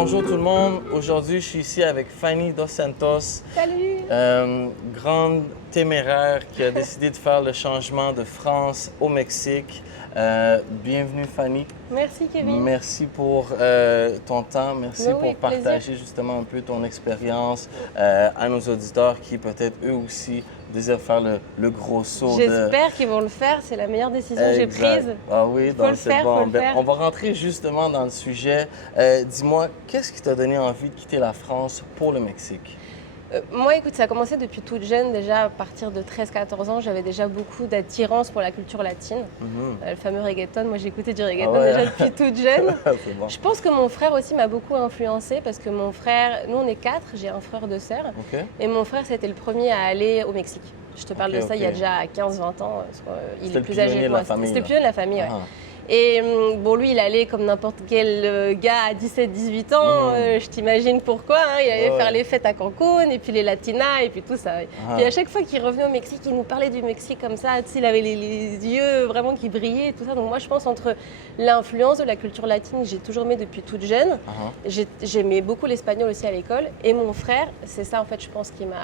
bonjour tout le monde. Aujourd'hui, je suis ici avec Fanny Dos Santos. Salut! Grande téméraire qui a décidé de faire le changement de France au Mexique. Bienvenue Fanny. Merci Kevin. Merci pour ton temps. Merci pour partager justement un peu ton expérience à nos auditeurs qui peut-être eux aussi désirent faire le gros saut. J'espère qu'ils vont le faire. C'est la meilleure décision que j'ai prise. Ah oui, donc c'est bon. Ben, on va rentrer justement dans le sujet. Dis-moi, qu'est-ce qui t'a donné envie de quitter la France pour le Mexique? Moi, écoute, ça a commencé depuis toute jeune. Déjà, à partir de 13-14 ans, j'avais déjà beaucoup d'attirance pour la culture latine. Le fameux reggaeton. Moi, j'écoutais du reggaeton déjà depuis toute jeune. Bon. Je pense que mon frère aussi m'a beaucoup influencée parce que mon frère, nous, on est 4. J'ai un frère, 2 sœurs. Et mon frère, c'était le premier à aller au Mexique. Je te parle de ça il y a déjà 15-20 ans. Il est plus âgé que moi. C'était le pionnier de la famille, ouais. Et bon, lui, il allait comme n'importe quel gars à 17-18 ans. Je t'imagine pourquoi. Hein. Il allait faire les fêtes à Cancun, et puis les latinas, et puis tout ça. Puis à chaque fois qu'il revenait au Mexique, il nous parlait du Mexique comme ça. Tu sais, il avait les yeux vraiment qui brillaient et tout ça. Donc moi, je pense entre l'influence de la culture latine que j'ai toujours aimée depuis toute jeune. J'aimais beaucoup l'espagnol aussi à l'école. Et mon frère, c'est ça, en fait, je pense, qui m'a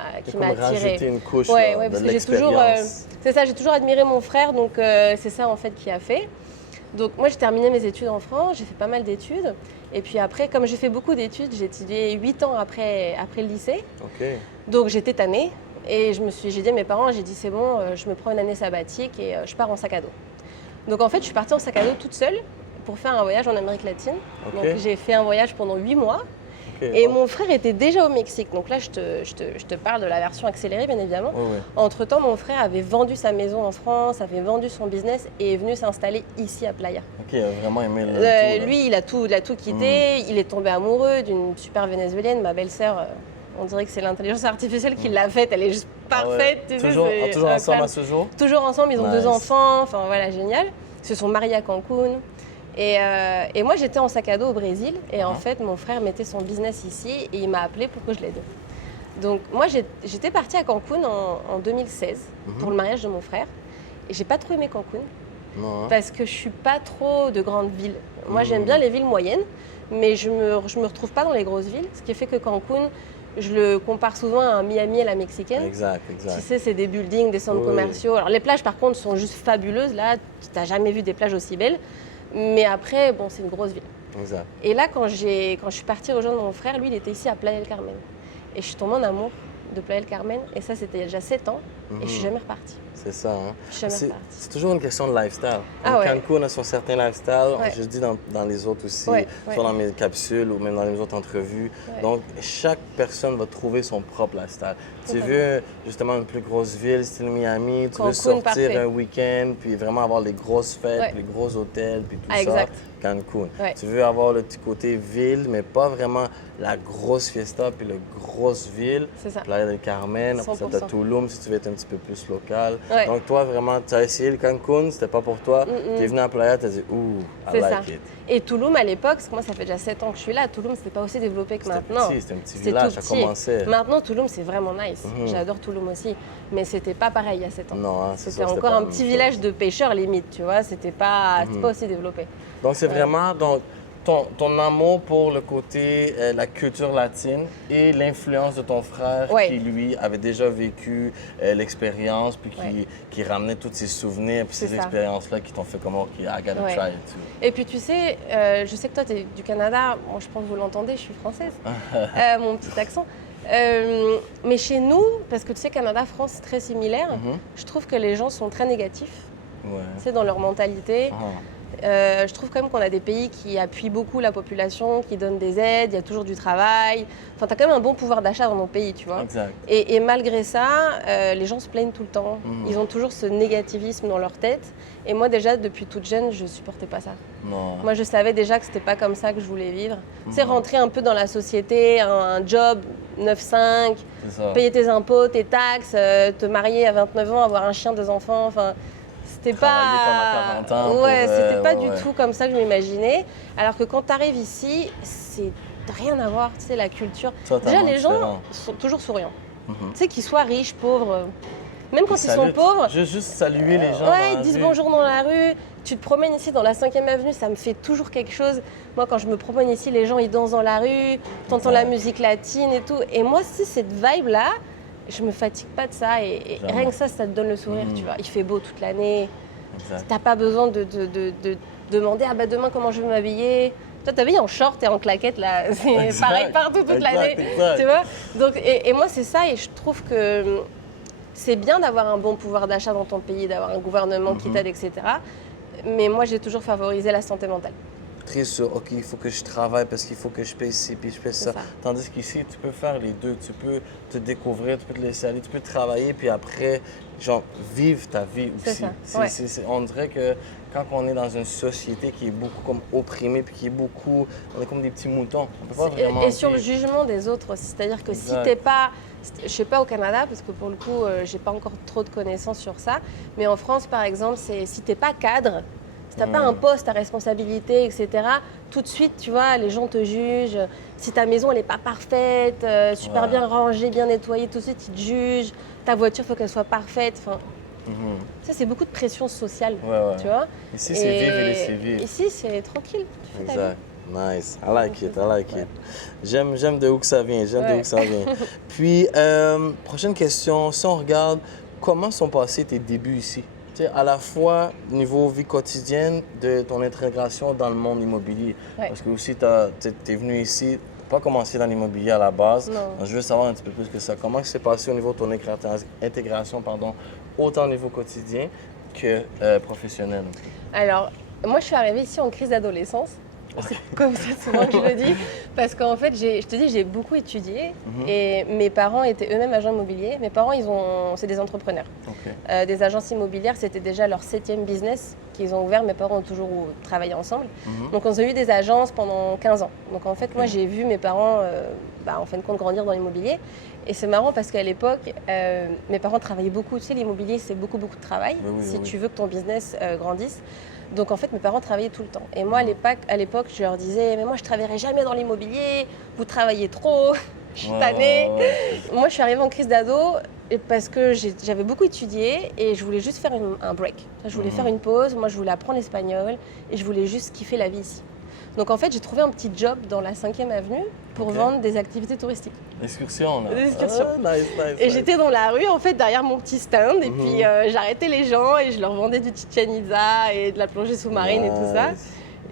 attirée. Une couche parce que j'ai toujours admiré mon frère. Donc c'est ça, en fait, qui a fait. Donc moi, j'ai terminé mes études en France, j'ai fait pas mal d'études. Et puis après, comme j'ai fait beaucoup d'études, j'ai étudié 8 ans après le lycée. Donc j'étais tannée et j'ai dit à mes parents, j'ai dit c'est bon, je me prends une année sabbatique et je pars en sac à dos. Donc en fait, je suis partie en sac à dos toute seule pour faire un voyage en Amérique latine. Donc j'ai fait un voyage pendant 8 mois. Et mon frère était déjà au Mexique. Donc là, je te parle de la version accélérée, bien évidemment. Entre-temps, mon frère avait vendu sa maison en France, avait vendu son business et est venu s'installer ici à Playa. Il a vraiment aimé le lui, il a tout quitté. Il est tombé amoureux d'une super vénézuélienne. Ma belle-sœur, on dirait que c'est l'intelligence artificielle qui l'a faite. Elle est juste parfaite. Toujours ensemble à ce jour? Toujours ensemble. Ils ont 2 enfants. Enfin, voilà, génial. Ils se sont mariés à Cancun. Et moi, j'étais en sac à dos au Brésil. Et en fait, mon frère mettait son business ici et il m'a appelé pour que je l'aide. Donc, moi, j'étais partie à Cancun en 2016 pour le mariage de mon frère. Et j'ai pas trop aimé Cancun parce que je suis pas trop de grandes villes. Moi, j'aime bien les villes moyennes, mais je me retrouve pas dans les grosses villes. Ce qui fait que Cancun, je le compare souvent à un Miami à la mexicaine. Exact. Tu sais, c'est des buildings, des centres commerciaux. Alors, les plages, par contre, sont juste fabuleuses. Là, tu n'as jamais vu des plages aussi belles. Mais après, bon, c'est une grosse ville. Exact. Et là, quand je suis partie rejoindre mon frère, lui, il était ici à Playa del Carmen. Et je suis tombée en amour de Playa del Carmen. Et ça, c'était il y a déjà 7 ans. Et je suis jamais repartie. C'est ça, hein? Je suis jamais repartie. C'est toujours une question de lifestyle. Cancun a son certain lifestyle. Je dis dans les autres aussi, soit dans mes capsules ou même dans les autres entrevues. Donc, chaque personne va trouver son propre lifestyle. Tu veux justement une plus grosse ville, style Miami, tu veux sortir un week-end, puis vraiment avoir les grosses fêtes, les gros hôtels, puis tout ça. Cancun. Tu veux avoir le petit côté ville, mais pas vraiment la grosse fiesta, puis la grosse ville. C'est ça. Playa del Carmen, après ça, t'as Tulum si tu veux être un petit peu plus local. Donc toi, vraiment, tu as essayé le Cancun, c'était pas pour toi. Tu es venu à Playa, tu as dit « Ouh, I like it ». Et Tulum, à l'époque, parce que moi, ça fait déjà 7 ans que je suis là, Tulum, c'était pas aussi développé que maintenant. C'était un petit village, ça commençait. Maintenant, Tulum, c'est vraiment nice. J'adore Tulum aussi. Mais c'était pas pareil il y a 7 ans. Non, c'était encore un petit village de pêcheurs, limite, tu vois. C'était pas aussi développé. Donc, c'est vraiment ton amour pour le côté, la culture latine et l'influence de ton frère qui, lui, avait déjà vécu l'expérience, puis qui ramenait tous ses souvenirs, puis ces expériences-là qui t'ont fait comme « OK, I gotta try it too ». Et puis, tu sais, je sais que toi, tu es du Canada. Moi, je pense que vous l'entendez, je suis française. Mon petit accent. Mais chez nous, parce que tu sais, Canada-France, c'est très similaire, je trouve que les gens sont très négatifs, tu sais, dans leur mentalité. Je trouve quand même qu'on a des pays qui appuient beaucoup la population, qui donnent des aides, il y a toujours du travail. Enfin, tu as quand même un bon pouvoir d'achat dans nos pays, tu vois. Exact. Et malgré ça, les gens se plaignent tout le temps. Ils ont toujours ce négativisme dans leur tête. Et moi, déjà, depuis toute jeune, je supportais pas ça. Non. Moi, je savais déjà que c'était pas comme ça que je voulais vivre. Tu sais, rentrer un peu dans la société, un job 9-5, payer tes impôts, tes taxes, te marier à 29 ans, avoir un chien, 2 enfants, enfin... C'était pas... c'était pas du tout comme ça que je m'imaginais. Alors que quand tu arrives ici, c'est rien à voir, tu sais, la culture. Déjà, les gens sont toujours souriants. Tu sais, qu'ils soient riches, pauvres, Même quand ils sont pauvres. Juste saluer les gens. Ouais, ils disent bonjour dans la rue. Tu te promènes ici dans la 5e avenue, ça me fait toujours quelque chose. Moi, quand je me promène ici, les gens, ils dansent dans la rue, t'entends la musique latine et tout. Et moi, si cette vibe-là, je me fatigue pas de ça. Et rien que ça te donne le sourire, tu vois. Il fait beau toute l'année. T'as pas besoin de demander, ah bah demain, comment je vais m'habiller. Toi, t'habilles en short et en claquette, là. C'est pareil partout toute l'année. Tu vois. Donc, et moi, c'est ça. Et je trouve que c'est bien d'avoir un bon pouvoir d'achat dans ton pays, d'avoir un gouvernement qui t'aide, etc. Mais moi, j'ai toujours favorisé la santé mentale. Très sûr, OK, il faut que je travaille parce qu'il faut que je paye ci, puis je paye ça. Tandis qu'ici, tu peux faire les deux. Tu peux te découvrir, tu peux te laisser aller, tu peux travailler, puis après, genre, vivre ta vie aussi. On dirait que quand on est dans une société qui est beaucoup comme opprimée, puis qui est beaucoup... On est comme des petits moutons. On peut pas vraiment... Et sur le jugement des autres aussi. C'est-à-dire que si t'es pas... Je sais pas au Canada, parce que pour le coup, j'ai pas encore trop de connaissances sur ça. Mais en France, par exemple, si t'es pas cadre, si t'as pas un poste à responsabilité, etc., tout de suite, tu vois, les gens te jugent. Si ta maison, elle est pas parfaite, super bien rangée, bien nettoyée, tout de suite, ils te jugent. Ta voiture, il faut qu'elle soit parfaite. Enfin, ça, c'est beaucoup de pression sociale, tu vois. Ici, c'est vivre et laisser vivre. Ici, c'est tranquille. Tu fais ta vie. Nice, I like it. J'aime de où que ça vient, Puis, prochaine question, si on regarde, comment sont passés tes débuts ici? Tu sais, à la fois niveau vie quotidienne de ton intégration dans le monde immobilier. Parce que aussi, tu es venu ici, pas commencé dans l'immobilier à la base. Donc, je veux savoir un petit peu plus que ça. Comment s'est passé au niveau de ton intégration, autant au niveau quotidien que professionnel? Alors, moi, je suis arrivée ici en crise d'adolescence. C'est comme ça souvent que je le dis, parce qu'en fait, je te dis, j'ai beaucoup étudié et mes parents étaient eux-mêmes agents immobiliers. Mes parents, c'est des entrepreneurs. Des agences immobilières, c'était déjà leur 7e business qu'ils ont ouvert. Mes parents ont toujours travaillé ensemble. Donc, on a eu des agences pendant 15 ans. Donc, en fait, moi, j'ai vu mes parents, en fin de compte, grandir dans l'immobilier. Et c'est marrant parce qu'à l'époque, mes parents travaillaient beaucoup. Tu sais, l'immobilier, c'est beaucoup de travail si tu veux que ton business grandisse. Donc en fait, mes parents travaillaient tout le temps. Et moi, à l'époque, je leur disais, mais moi, je ne travaillerai jamais dans l'immobilier, vous travaillez trop, je suis tannée. Moi, je suis arrivée en crise d'ado parce que j'avais beaucoup étudié et je voulais juste faire un break. Je voulais faire une pause, moi, je voulais apprendre l'espagnol et je voulais juste kiffer la vie ici. Donc en fait, j'ai trouvé un petit job dans la 5e avenue pour vendre des activités touristiques. Excursion, là. Des excursions. Nice. Et j'étais dans la rue, en fait, derrière mon petit stand. Et puis, j'arrêtais les gens et je leur vendais du Chichen Itza et de la plongée sous-marine et tout ça.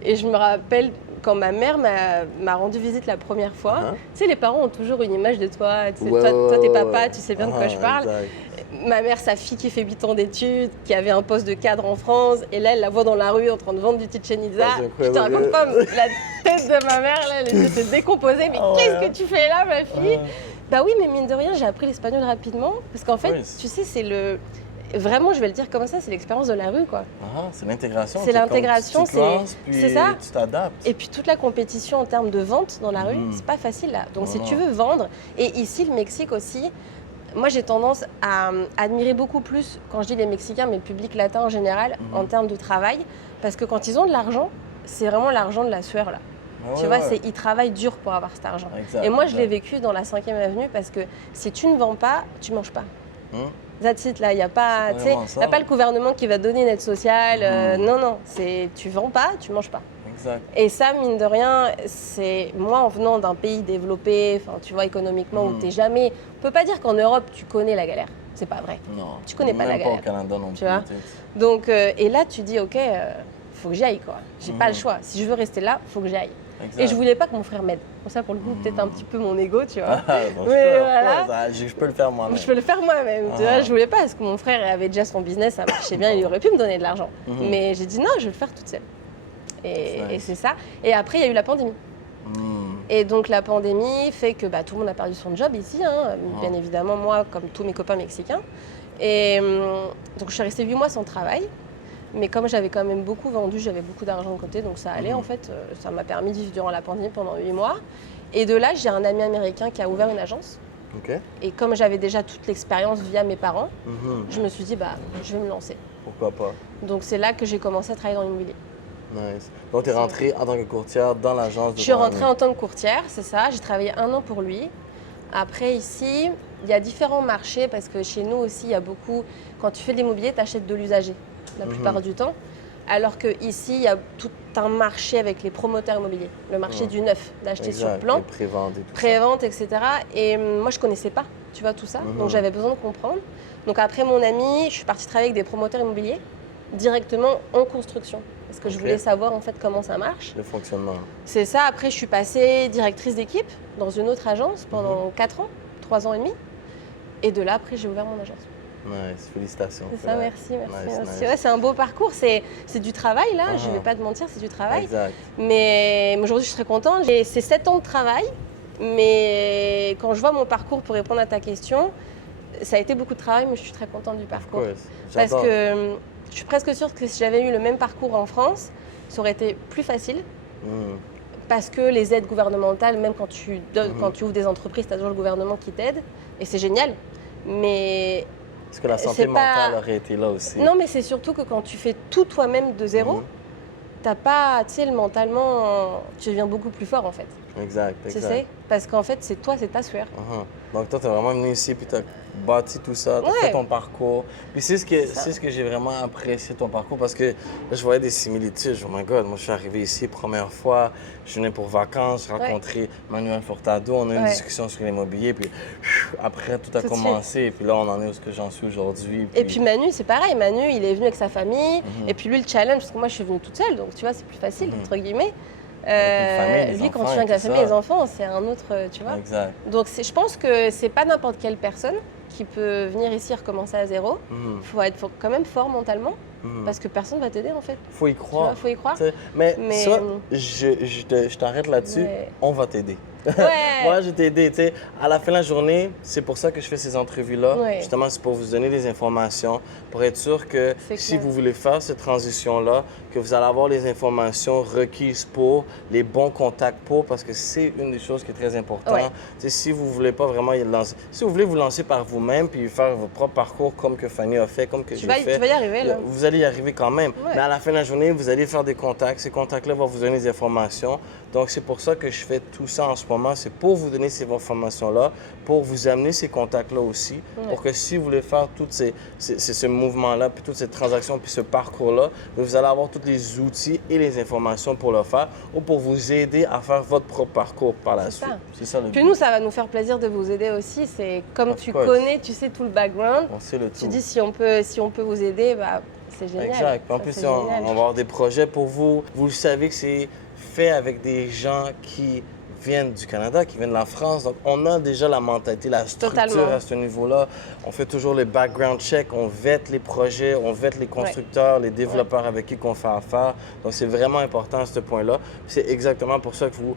Et je me rappelle quand ma mère m'a rendu visite la première fois. Tu sais, les parents ont toujours une image de toi. Tu sais, toi, t'es papa, tu sais bien de quoi je parle. Ma mère, sa fille qui fait 8 ans d'études, qui avait un poste de cadre en France, et là, elle la voit dans la rue en train de vendre du Chichen Itza. Je te raconte pas, la tête de ma mère, là, elle était décomposée. Mais qu'est-ce que tu fais là, ma fille? Bah oui, mais mine de rien, j'ai appris l'espagnol rapidement. Parce qu'en fait, tu sais, c'est le... Vraiment, je vais le dire comme ça, c'est l'expérience de la rue, quoi. C'est l'intégration. C'est l'intégration, c'est ça. Tu t'adaptes. Et puis toute la compétition en termes de vente dans la rue, c'est pas facile là. Donc si tu veux vendre, et ici, le Mexique aussi, moi, j'ai tendance à admirer beaucoup plus, quand je dis les Mexicains, mais le public latin en général, en termes de travail. Parce que quand ils ont de l'argent, c'est vraiment l'argent de la sueur, là. Tu vois, ils travaillent dur pour avoir cet argent. Et moi, je l'ai vécu dans la 5e avenue parce que si tu ne vends pas, tu ne manges pas. That's it, là, il n'y a pas, pas le gouvernement qui va donner une aide sociale. Non, tu ne vends pas, tu ne manges pas. Et ça, mine de rien, c'est moi en venant d'un pays développé, tu vois, économiquement, où t'es jamais... On peut pas dire qu'en Europe, tu connais la galère. C'est pas vrai. Non. Tu connais pas la galère. Même pas au Canada non plus. Tu vois. Donc, et là, tu dis, OK, faut que j'y aille, quoi. J'ai pas le choix. Si je veux rester là, faut que j'y aille. Et je voulais pas que mon frère m'aide. Pour ça, pour le coup, peut-être un petit peu mon ego, tu vois. Mais voilà. Je peux le faire moi-même. Je peux le faire moi-même. Tu vois, je voulais pas, parce que mon frère avait déjà son business, ça marchait bien, il aurait pu me donner de l'argent. Mais j'ai dit non, je vais le faire toute seule. Et c'est ça. Et après, il y a eu la pandémie. Et donc, la pandémie fait que tout le monde a perdu son job ici, bien évidemment, moi, comme tous mes copains mexicains. Et donc, je suis restée 8 mois sans travail. Mais comme j'avais quand même beaucoup vendu, j'avais beaucoup d'argent de côté, donc ça allait en fait. Ça m'a permis de vivre durant la pandémie pendant 8 mois. Et de là, j'ai un ami américain qui a ouvert une agence. Et comme j'avais déjà toute l'expérience via mes parents, je me suis dit, je vais me lancer. Pourquoi pas? Donc, c'est là que j'ai commencé à travailler dans l'immobilier. Nice. Donc, tu es rentrée en tant que courtière dans l'agence de... Je suis rentrée en tant que courtière, c'est ça. J'ai travaillé 1 an pour lui. Après, ici, Il y a différents marchés parce que chez nous aussi, il y a beaucoup... Quand tu fais de l'immobilier, tu achètes de l'usager la plupart du temps. Alors qu'ici, il y a tout un marché avec les promoteurs immobiliers. Le marché du neuf, d'acheter sur plan. Prévente, etc. Et moi, je ne connaissais pas, tu vois, tout ça. Donc, j'avais besoin de comprendre. Donc, après mon ami, je suis partie travailler avec des promoteurs immobiliers directement en construction. Parce que je voulais savoir, en fait, comment ça marche. Le fonctionnement. C'est ça. Après, je suis passée directrice d'équipe dans une autre agence pendant 4 ans, 3 ans et demi. Et de là, après, j'ai ouvert mon agence. Nice, félicitations. C'est ça, merci. Nice. Ouais, c'est un beau parcours, c'est du travail là, je ne vais pas te mentir, c'est du travail. Exact. Mais aujourd'hui, je suis très contente. C'est 7 ans de travail, mais quand je vois mon parcours, pour répondre à ta question, ça a été beaucoup de travail, mais je suis très contente du parcours. Parce que je suis presque sûre que si j'avais eu le même parcours en France, ça aurait été plus facile. Parce que les aides gouvernementales, même quand tu ouvres des entreprises, tu as toujours le gouvernement qui t'aide, et c'est génial. Mais est-ce que la santé mentale aurait été là aussi? Non, mais c'est surtout que quand tu fais tout toi-même de zéro, t'as pas, tu sais, mentalement, tu deviens beaucoup plus fort en fait. Exact. Tu sais? Parce qu'en fait, c'est toi, c'est ta sueur. Donc toi, tu es vraiment venu ici, puis tu as bâti tout ça, tu as fait ton parcours. Puis c'est ce que j'ai vraiment apprécié ton parcours, parce que là, je voyais des similitudes. Oh my God, moi, je suis arrivé ici première fois, je venais pour vacances, j'ai rencontré Manuel Furtado, on a eu une discussion sur l'immobilier, puis après, tout a commencé, puis là, on en est où ce que j'en suis aujourd'hui. Et puis Manu, c'est pareil. Manu, il est venu avec sa famille, et puis lui, le challenge, parce que moi, je suis venue toute seule, donc tu vois, c'est plus facile, entre guillemets. Lui, quand tu viens avec la famille et les enfants, c'est un autre, tu vois. Exact. Donc, je pense que c'est pas n'importe quelle personne qui peut venir ici recommencer à zéro. Faut être quand même fort mentalement, parce que personne va t'aider en fait. Faut y croire. Faut y croire. Mais ça, je t'arrête là-dessus. On va t'aider. Moi, je t'ai aidé. À la fin de la journée, c'est pour ça que je fais ces entrevues-là. Justement, c'est pour vous donner des informations, pour être sûr que si vous voulez faire cette transition-là, que vous allez avoir les informations requises pour, les bons contacts pour, parce que c'est une des choses qui est très importante. Si vous ne voulez pas vraiment y lancer, si vous voulez vous lancer par vous-même puis faire votre propre parcours comme que Fanny a fait, comme que j'ai fait, tu vas y arriver, là. Vous allez y arriver quand même. Mais à la fin de la journée, vous allez faire des contacts. Ces contacts-là vont vous donner des informations. Donc, c'est pour ça que je fais tout ça en ce moment. C'est pour vous donner ces informations-là, pour vous amener ces contacts-là aussi, pour que si vous voulez faire tout ce mouvement-là, puis toute cette transaction, puis ce parcours-là, vous allez avoir tous les outils et les informations pour le faire ou pour vous aider à faire votre propre parcours par la suite. C'est ça le but. Puis nous, ça va nous faire plaisir de vous aider aussi. C'est comme tu connais, tu sais tout le background. On sait le tout. Tu dis si on peut vous aider, bah, c'est génial. Exact. En plus, on va avoir des projets pour vous. Vous le savez que c'est fait avec des gens qui viennent du Canada, qui viennent de la France. Donc, on a déjà la mentalité, la structure à ce niveau-là. On fait toujours les background checks, on vête les projets, on vête les constructeurs, les développeurs avec qui on fait affaire. Donc, c'est vraiment important à ce point-là. C'est exactement pour ça que vous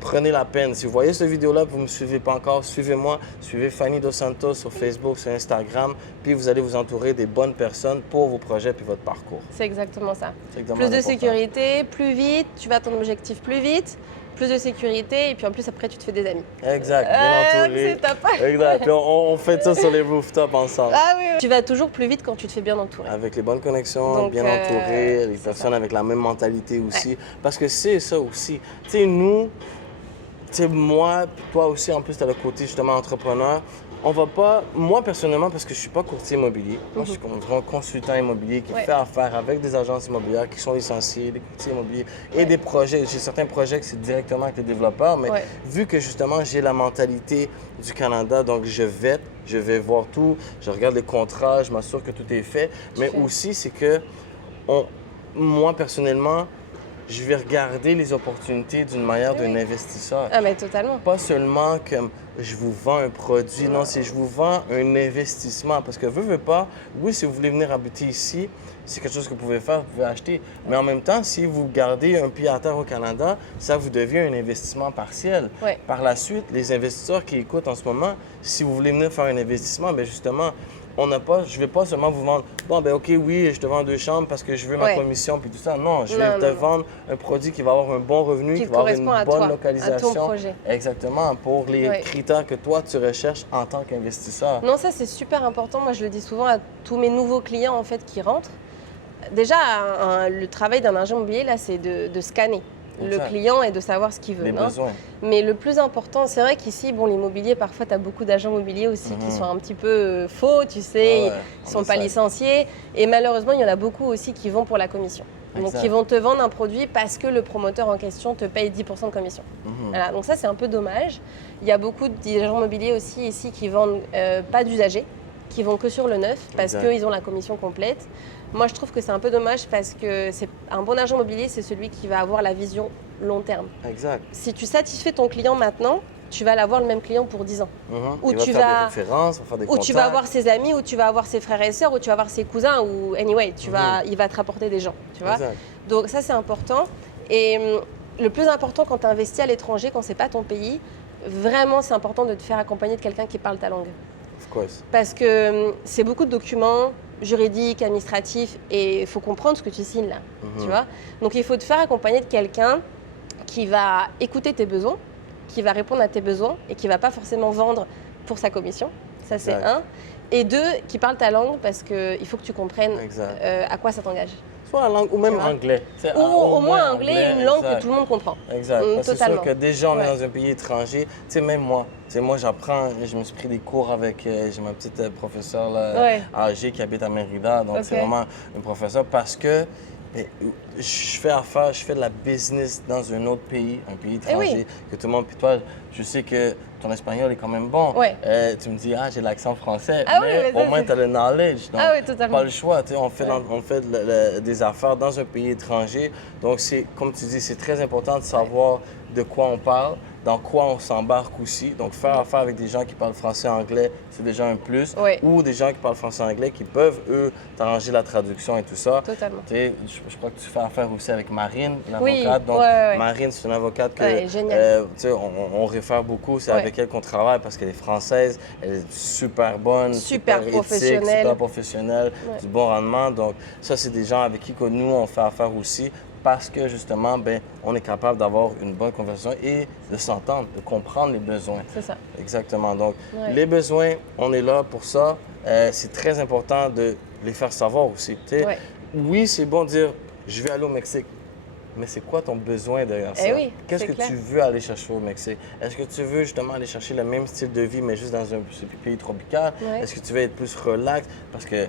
prenez la peine. Si vous voyez cette vidéo-là et que vous ne me suivez pas encore, suivez-moi. Suivez Fanny Dos Santos sur Facebook, sur Instagram. Puis vous allez vous entourer des bonnes personnes pour vos projets puis votre parcours. C'est exactement ça. Plus de sécurité, plus vite, tu vas à ton objectif plus vite. Plus de sécurité et puis en plus après tu te fais des amis. Exact, bien entouré. C'est top. Exact. Puis on fait ça sur les rooftops ensemble. Ah oui. Tu vas toujours plus vite quand tu te fais bien entourer. Avec les bonnes connexions, donc, bien entouré, les personnes avec la même mentalité aussi. Parce que c'est ça aussi. Tu sais, nous, moi, puis toi aussi en plus tu as le côté justement entrepreneur. On va pas, moi personnellement, parce que je suis pas courtier immobilier, moi je suis un consultant immobilier qui fait affaire avec des agences immobilières qui sont licenciées, des courtiers immobiliers et des projets. J'ai certains projets que c'est directement avec les développeurs, mais vu que justement j'ai la mentalité du Canada, donc je vête, je vais voir tout, je regarde les contrats, je m'assure que tout est fait, mais aussi c'est que moi personnellement, je vais regarder les opportunités d'une manière d'un investisseur. Ah, mais totalement. Pas seulement comme je vous vends un produit, non, c'est je vous vends un investissement. Parce que veux pas, oui, si vous voulez venir habiter ici, c'est quelque chose que vous pouvez faire, vous pouvez acheter. Mais en même temps, si vous gardez un pied à terre au Canada, ça vous devient un investissement partiel. Par la suite, les investisseurs qui écoutent en ce moment, si vous voulez venir faire un investissement, bien justement, je ne vais pas seulement vous vendre, bon, ben OK, oui, je te vends 2 chambres parce que je veux ma commission puis tout ça. Non, je vais te vendre un produit qui va avoir un bon revenu, qui va avoir une bonne localisation. À ton projet. Exactement, pour les critères que toi, tu recherches en tant qu'investisseur. Non, ça, c'est super important. Moi, je le dis souvent à tous mes nouveaux clients, en fait, qui rentrent. Déjà, le travail d'un agent immobilier, là, c'est de scanner. le client et de savoir ce qu'il veut. Les besoins. Mais le plus important, c'est vrai qu'ici, l'immobilier, parfois, tu as beaucoup d'agents immobiliers aussi qui sont un petit peu faux, tu sais, ils ne sont pas licenciés. Et malheureusement, il y en a beaucoup aussi qui vont pour la commission. Donc, ils vont te vendre un produit parce que le promoteur en question te paye 10% de commission. Voilà, donc ça, c'est un peu dommage. Il y a beaucoup d'agents immobiliers aussi ici qui vendent pas d'usagers, qui vont que sur le neuf parce qu'ils ont la commission complète. Moi, je trouve que c'est un peu dommage parce que un bon agent immobilier, c'est celui qui va avoir la vision long terme. Exact. Si tu satisfais ton client maintenant, tu vas l'avoir le même client pour 10 ans. Ou tu vas faire des références, faire des contacts. Ou tu vas avoir ses amis, ou tu vas avoir ses frères et sœurs, ou tu vas avoir ses cousins, ou anyway, il va te rapporter des gens, tu vois. Donc ça, c'est important. Et le plus important quand tu investis à l'étranger, quand c'est pas ton pays, vraiment, c'est important de te faire accompagner de quelqu'un qui parle ta langue. Of course. Parce que c'est beaucoup de documents juridiques, administratifs, et il faut comprendre ce que tu signes là, tu vois. Donc il faut te faire accompagner de quelqu'un qui va écouter tes besoins, qui va répondre à tes besoins et qui ne va pas forcément vendre pour sa commission. Ça, c'est un. Et deux, qui parle ta langue parce qu'il faut que tu comprennes à quoi ça t'engage. Soit la langue ou même anglais. Ou au moins anglais, une langue que tout le monde comprend. Exact. Parce que c'est sûr que déjà, on est dans un pays étranger. Tu sais, même moi, j'apprends, je me suis pris des cours avec, j'ai ma petite professeure là, âgée qui habite à Mérida. Donc, c'est vraiment une professeure parce que je fais de la business dans un autre pays, un pays étranger, que tout le monde. Puis toi, je sais que ton espagnol est quand même bon. Tu me dis, j'ai l'accent français, mais au moins tu as le knowledge. Donc, totalement. Pas le choix. On fait des affaires dans un pays étranger. Donc, comme tu dis, c'est très important de savoir de quoi on parle, dans quoi on s'embarque aussi. Donc, faire affaire avec des gens qui parlent français et anglais, c'est déjà un plus. Ou des gens qui parlent français et anglais qui peuvent, eux, t'arranger la traduction et tout ça. Totalement. Je crois que tu fais affaire aussi avec Marine, l'avocate. Donc, Marine, c'est une avocate que on réfère beaucoup. C'est avec elle qu'on travaille parce qu'elle est française, elle est super bonne, super professionnelle, éthique, super professionnelle, du bon rendement. Donc, ça, c'est des gens avec qui que nous, on fait affaire aussi. Parce que justement, on est capable d'avoir une bonne conversation et de s'entendre, de comprendre les besoins. C'est ça. Exactement. Donc, les besoins, on est là pour ça. C'est très important de les faire savoir aussi. Oui, c'est bon de dire, je vais aller au Mexique. Mais c'est quoi ton besoin derrière ça? Qu'est-ce que tu veux aller chercher au Mexique? Est-ce que tu veux justement aller chercher le même style de vie, mais juste dans un pays tropical? Est-ce que tu veux être plus relax? Parce que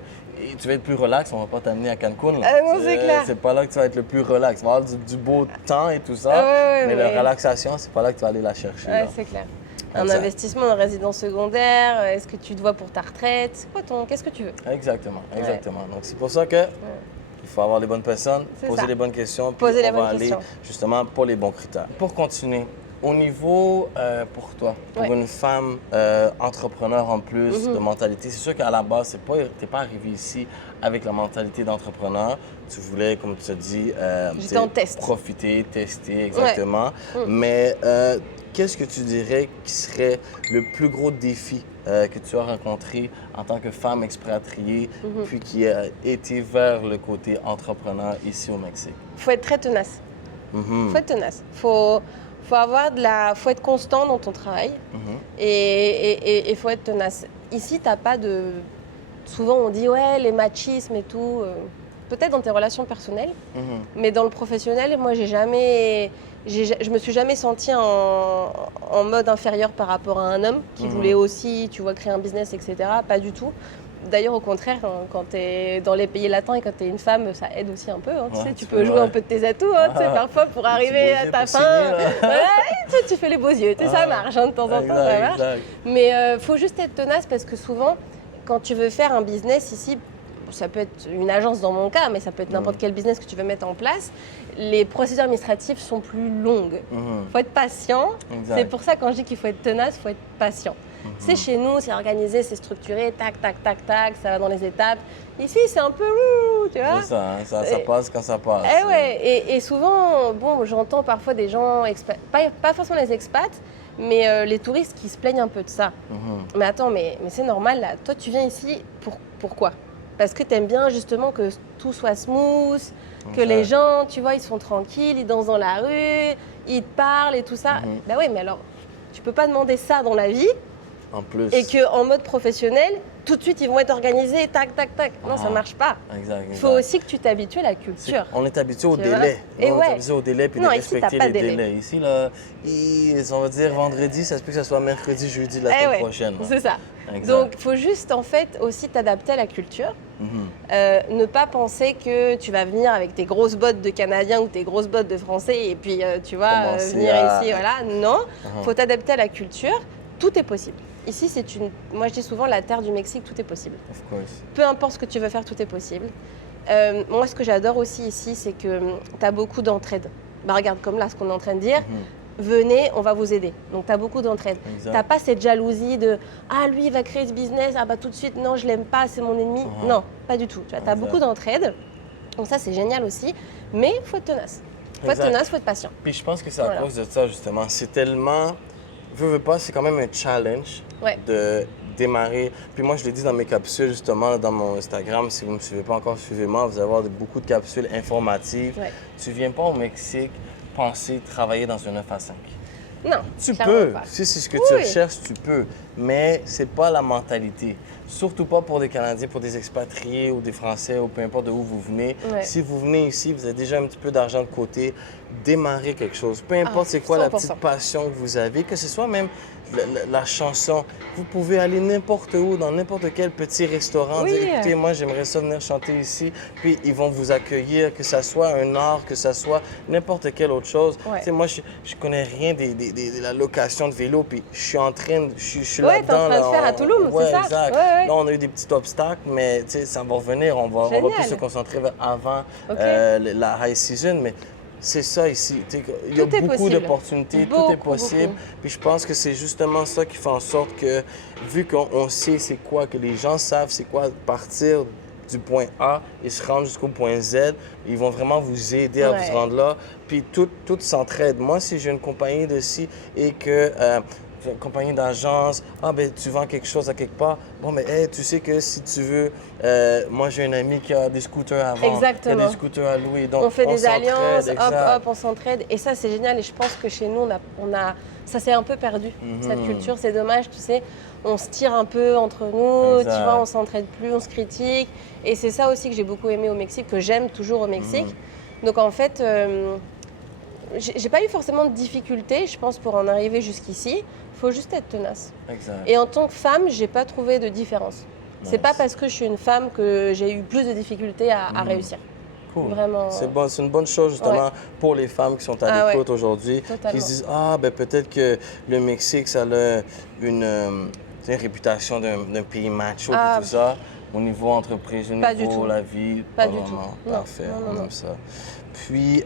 tu veux être plus relax, on va pas t'amener à Cancun. Non, c'est clair. C'est pas là que tu vas être le plus relax. Tu vas avoir du beau temps et tout ça, mais la relaxation, c'est pas là que tu vas aller la chercher. C'est clair. Un investissement en résidence secondaire, est-ce que tu te vois pour ta retraite? Qu'est-ce que tu veux? Exactement. Donc c'est pour ça que il faut avoir les bonnes personnes, poser les bonnes questions, puis on va aller justement pour les bons critères. Pour continuer, au niveau, pour toi, pour une femme entrepreneur en plus de mentalité, c'est sûr qu'à la base, tu n'es pas arrivé ici avec la mentalité d'entrepreneur. Tu voulais, comme tu as dit, profiter, tester, exactement. Mais qu'est-ce que tu dirais qui serait le plus gros défi que tu as rencontré en tant que femme expatriée, puis qui a été vers le côté entrepreneur ici au Mexique? Il faut être très tenace. Faut être tenace. Faut être constant dans ton travail et faut être tenace. Ici, t'as pas de... Souvent, on dit, les machismes et tout. Peut-être dans tes relations personnelles, mais dans le professionnel, moi, je me suis jamais sentie en mode inférieur par rapport à un homme qui voulait aussi, tu vois, créer un business, etc. Pas du tout. D'ailleurs, au contraire, quand tu es dans les pays latins et quand tu es une femme, ça aide aussi un peu. Tu peux jouer un peu de tes atouts, parfois pour arriver à ta fin. Tu fais les beaux yeux, ça marche, de temps en temps, ça marche. Mais il faut juste être tenace parce que souvent, quand tu veux faire un business ici, ça peut être une agence dans mon cas, mais ça peut être n'importe quel business que tu veux mettre en place, les procédures administratives sont plus longues. Il faut être patient. C'est pour ça quand je dis qu'il faut être tenace, il faut être patient. C'est chez nous, c'est organisé, c'est structuré, tac, tac, tac, tac, ça va dans les étapes. Ici, c'est un peu tu vois. C'est ça, ça passe quand ça passe. Et souvent, j'entends parfois des gens, pas forcément les expats, mais les touristes qui se plaignent un peu de ça. Mais attends, mais c'est normal, là. Toi, tu viens ici, pourquoi? Parce que tu aimes bien justement que tout soit smooth, que les gens, tu vois, ils sont tranquilles, ils dansent dans la rue, ils te parlent et tout ça. Mais alors, tu peux pas demander ça dans la vie. En plus. Et qu'en mode professionnel, tout de suite, ils vont être organisés, tac, tac, tac. Non, ça ne marche pas. Il faut aussi que tu t'habitues à la culture. On est habitué au délai. On est habitué au délai puis de respecter les délais. Ici, là, on va dire vendredi, ça se peut que ça soit mercredi, jeudi de la semaine prochaine. C'est ça. Donc, il faut juste, en fait, aussi t'adapter à la culture. Ne pas penser que tu vas venir avec tes grosses bottes de Canadiens ou tes grosses bottes de Français et puis tu vas venir ici, voilà. Non, il faut t'adapter à la culture. Tout est possible. Ici, moi je dis souvent, la terre du Mexique, tout est possible. Of course. Peu importe ce que tu veux faire, tout est possible. Moi, ce que j'adore aussi ici, c'est que tu as beaucoup d'entraide. Bah, regarde, comme là, ce qu'on est en train de dire. Venez, on va vous aider. Donc, tu as beaucoup d'entraide. Tu n'as pas cette jalousie de « Ah, lui, il va créer ce business. Ah, bah tout de suite, non, je l'aime pas, c'est mon ennemi. Non, pas du tout. Tu as beaucoup d'entraide. Donc, ça, c'est génial aussi. Mais il faut être tenace. Il faut être tenace, il faut être patient. Puis, je pense que c'est à cause de ça, justement. C'est tellement... Veux pas, c'est quand même un challenge de démarrer. Puis moi, je l'ai dit dans mes capsules, justement, dans mon Instagram. Si vous ne me suivez pas encore, suivez-moi. Vous allez avoir beaucoup de capsules informatives. Tu viens pas au Mexique penser travailler dans un 9 à 5. Non, tu peux. Si c'est ce que tu recherches, tu peux. Mais c'est pas la mentalité. Surtout pas pour des Canadiens, pour des expatriés ou des Français ou peu importe de où vous venez. Si vous venez ici, vous avez déjà un petit peu d'argent de côté, démarrez quelque chose. Peu importe c'est quoi 100%. La petite passion que vous avez, que ce soit même la chanson. Vous pouvez aller n'importe où, dans n'importe quel petit restaurant, dire écoutez, moi j'aimerais ça venir chanter ici, puis ils vont vous accueillir, que ça soit un art, que ça soit n'importe quelle autre chose. Moi je connais rien de la location de vélo, puis je suis en train de, je suis là-dedans. T'es en train de faire à Toulouse, c'est ça? Exact. Là on a eu des petits obstacles, mais ça va revenir, on va plus se concentrer avant la high season, mais c'est ça ici. Il y a beaucoup d'opportunités, tout est possible. Puis je pense que c'est justement ça qui fait en sorte que, vu qu'on sait c'est quoi, que les gens savent c'est quoi partir du point A et se rendre jusqu'au point Z, ils vont vraiment vous aider à vous rendre là. Puis tout s'entraide. Moi, si j'ai une compagnie de ci et que... une compagnie d'agence, tu vends quelque chose à quelque part. Bon, mais tu sais que si tu veux, moi j'ai un ami qui a des scooters à vendre, qui a des scooters à louer. Donc, on fait des alliances, hop, on s'entraide. Et ça, c'est génial. Et je pense que chez nous, ça s'est un peu perdu, cette culture. C'est dommage, tu sais. On se tire un peu entre nous, tu vois, on s'entraide plus, on se critique. Et c'est ça aussi que j'ai beaucoup aimé au Mexique, que j'aime toujours au Mexique. Donc en fait... j'ai pas eu forcément de difficultés, je pense, pour en arriver jusqu'ici. Il faut juste être tenace. Et en tant que femme, j'ai pas trouvé de différence. C'est pas parce que je suis une femme que j'ai eu plus de difficultés à réussir. Cool. Vraiment. C'est une bonne chose, justement, pour les femmes qui sont à l'écoute aujourd'hui, qui se disent peut-être que le Mexique, ça a une réputation d'un pays macho et tout ça. Au niveau entreprise, au niveau la vie, pas du tout. Parfait, on aime ça. Puis,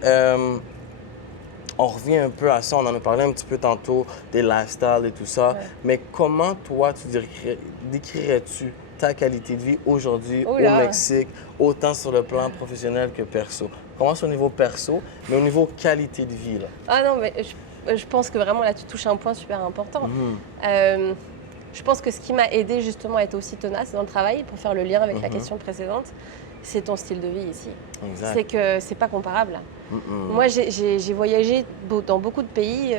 on revient un peu à ça, on en a parlé un petit peu tantôt, des lifestyles et tout ça. Mais comment, toi, tu décrirais-tu ta qualité de vie aujourd'hui au Mexique, autant sur le plan professionnel que perso? Commence au niveau perso, mais au niveau qualité de vie, là. Ah non, mais je pense que vraiment, là, tu touches un point super important. Je pense que ce qui m'a aidé justement à être aussi tenace dans le travail, pour faire le lien avec la question précédente, c'est ton style de vie ici. C'est que c'est pas comparable. Moi, j'ai voyagé dans beaucoup de pays.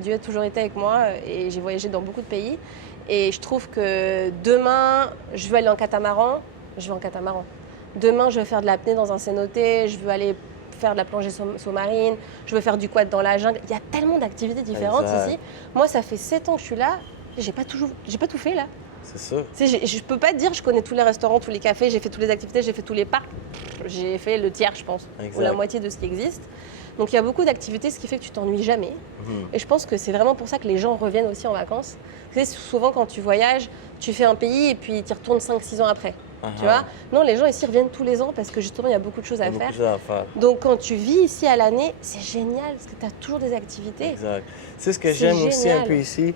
Dieu a toujours été avec moi et j'ai voyagé dans beaucoup de pays. Et je trouve que demain, je veux aller en catamaran, je vais en catamaran. Demain, je veux faire de l'apnée dans un cénoté, je veux aller faire de la plongée sous-marine, je veux faire du quad dans la jungle. Il y a tellement d'activités différentes ici. Moi, ça fait 7 ans que je suis là. J'ai pas tout fait là. C'est sûr. Je peux pas te dire je connais tous les restaurants, tous les cafés, j'ai fait toutes les activités, j'ai fait tous les parcs. J'ai fait le tiers, je pense, ou la moitié de ce qui existe. Donc il y a beaucoup d'activités, ce qui fait que tu t'ennuies jamais. Et je pense que c'est vraiment pour ça que les gens reviennent aussi en vacances. Tu sais, souvent quand tu voyages, tu fais un pays et puis tu y retournes 5-6 ans après. Tu vois? Non, les gens ici reviennent tous les ans parce que justement, il y a beaucoup de choses à faire. Donc, quand tu vis ici à l'année, c'est génial parce que tu as toujours des activités. Exact. C'est ce que j'aime aussi un peu ici.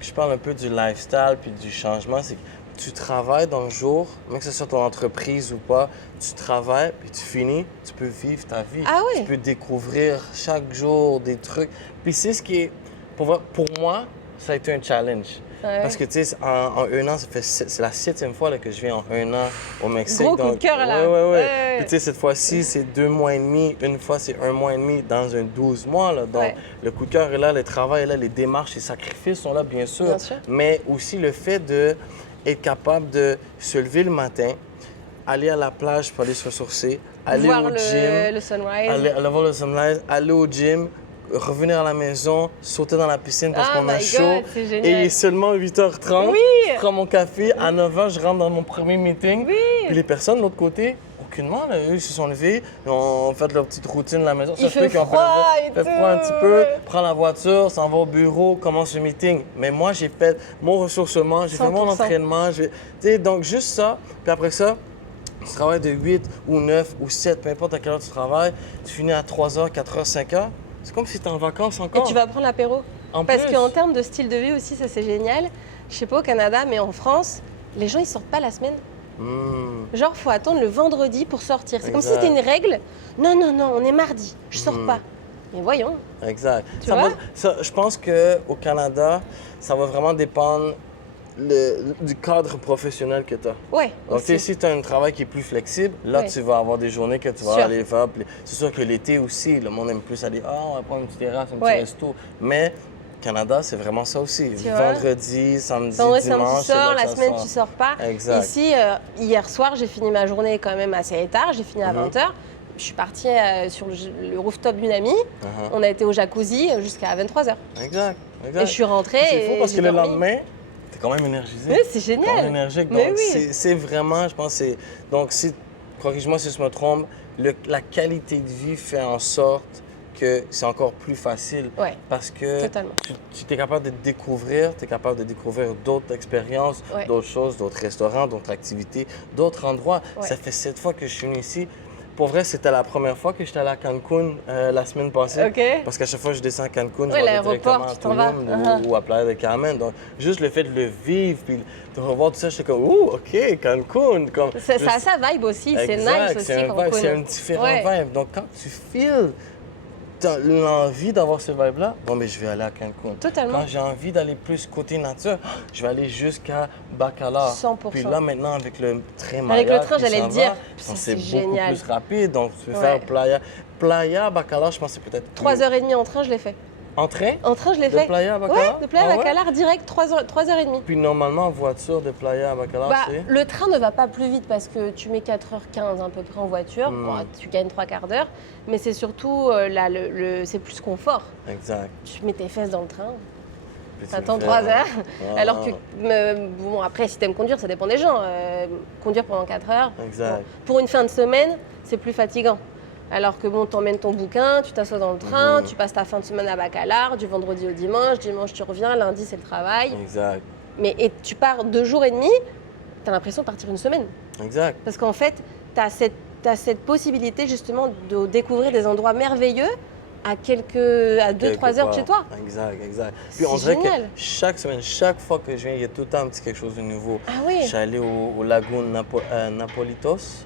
Je parle un peu du lifestyle puis du changement. C'est que tu travailles dans le jour, même que ce soit ton entreprise ou pas, tu travailles puis tu finis, tu peux vivre ta vie. Tu peux découvrir chaque jour des trucs. Puis c'est ce qui est, pour moi, ça a été un challenge. Parce que, tu sais, en 1 an, c'est la 7e fois là, que je viens en 1 an au Mexique. Gros coup de cœur, là. Oui. Puis, tu sais, cette fois-ci, c'est 2 mois et demi. Une fois, c'est 1 mois et demi dans un 12 mois. Là. Donc, le coup de cœur est là, le travail est là, les démarches, les sacrifices sont là, bien sûr. Mais aussi le fait de être capable de se lever le matin, aller à la plage pour aller se ressourcer, aller voir au gym, le sunrise. aller voir le sunrise, aller au gym, revenir à la maison, sauter dans la piscine parce qu'on a chaud. C'est génial. Et il est seulement 8h30. Oui. Je prends mon café. À 9h, je rentre dans mon premier meeting. Oui. Puis les personnes de l'autre côté, aucunement, là, eux, ils se sont levés, ils ont fait leur petite routine à la maison. Il fait froid et tout. Fait froid un petit peu, prend la voiture, s'en va au bureau, commence le meeting. Mais moi, j'ai fait mon ressourcement, j'ai fait mon 100%. entraînement. Donc, juste ça. Puis après ça, tu travailles de 8 ou 9 ou 7, peu importe à quelle heure tu travailles, tu finis à 3h, 4h, 5h. C'est comme si tu es en vacances encore. Et tu vas prendre l'apéro. Parce qu'en termes de style de vie aussi, ça c'est génial. Je sais pas au Canada, mais en France, les gens ils sortent pas la semaine. Genre, faut attendre le vendredi pour sortir. C'est comme si c'était une règle. Non, on est mardi, je sors pas. Mais voyons. Exact. Tu vois? Je pense qu'au Canada, ça va vraiment dépendre du cadre professionnel que tu as. Oui. Donc, si tu as un travail qui est plus flexible, là, tu vas avoir des journées que tu vas aller faire. C'est sûr que l'été aussi, le monde aime plus aller, on va prendre une petite terrasse, un petit resto. Mais Canada, c'est vraiment ça aussi. Vendredi, samedi, dimanche. Tu sors, la semaine, tu sors pas. Exact. Ici, hier soir, j'ai fini ma journée quand même assez tard. J'ai fini à 20h. Je suis partie sur le rooftop d'une amie. On a été au jacuzzi jusqu'à 23h. Exact. Et je suis rentrée. C'est fou parce que le lendemain, t'es quand même énergisé. Oui, c'est génial. Quand même énergique. Donc, c'est vraiment, je pense, donc, corrige-moi si je me trompe, la qualité de vie fait en sorte que c'est encore plus facile. Parce que tu es capable de découvrir, tu es capable de découvrir d'autres expériences, d'autres choses, d'autres restaurants, d'autres activités, d'autres endroits. Ça fait 7 fois que je suis venu ici. Pour vrai, c'était la première fois que j'étais allé à Cancun la semaine passée. Parce qu'à chaque fois que je descends à Cancun, je vais directement à Tulum ou à Playa del Carmen. Donc, juste le fait de le vivre, puis de revoir tout ça, j'étais comme, OK, Cancun. Ça a sa vibe aussi, c'est nice aussi, Cancun. C'est un différent vibe. Donc, quand tu feels l'envie d'avoir ce vibe-là, mais je vais aller à Cancun. Totalement. Quand j'ai envie d'aller plus côté nature, je vais aller jusqu'à Bacalar. 100%. Puis là, maintenant, avec le train Avec le train, j'allais le dire. C'est beaucoup plus rapide. Donc, tu peux faire Playa, Bacalar, je pense que c'est peut-être 3h30 en train, je l'ai fait. En train? En train, je l'ai fait. De Playa à Bacalar? De Playa à Bacalar, direct, 3h30. Puis normalement, en voiture de Playa à Bacalar, c'est? Le train ne va pas plus vite parce que tu mets 4h15 à peu près en voiture. Tu gagnes 3/4 d'heure. Mais c'est surtout, c'est plus confort. Exact. Tu mets tes fesses dans le train. T'attends 3 heures. Alors que, après, si t'aimes conduire, ça dépend des gens. Conduire pendant 4 heures. Exact. Pour une fin de semaine, c'est plus fatigant. Alors que t'emmènes ton bouquin, tu t'assois dans le train, tu passes ta fin de semaine à Bacalar, du vendredi au dimanche tu reviens, lundi c'est le travail. Exact. Et tu pars 2 jours et demi, t'as l'impression de partir une semaine. Exact. Parce qu'en fait, t'as cette possibilité justement de découvrir des endroits merveilleux à 2-3 heures de chez toi. Exact. Puis on dirait que chaque semaine, chaque fois que je viens, il y a tout le temps un petit quelque chose de nouveau. Ah oui? Je suis allé au lagoon Napolitos.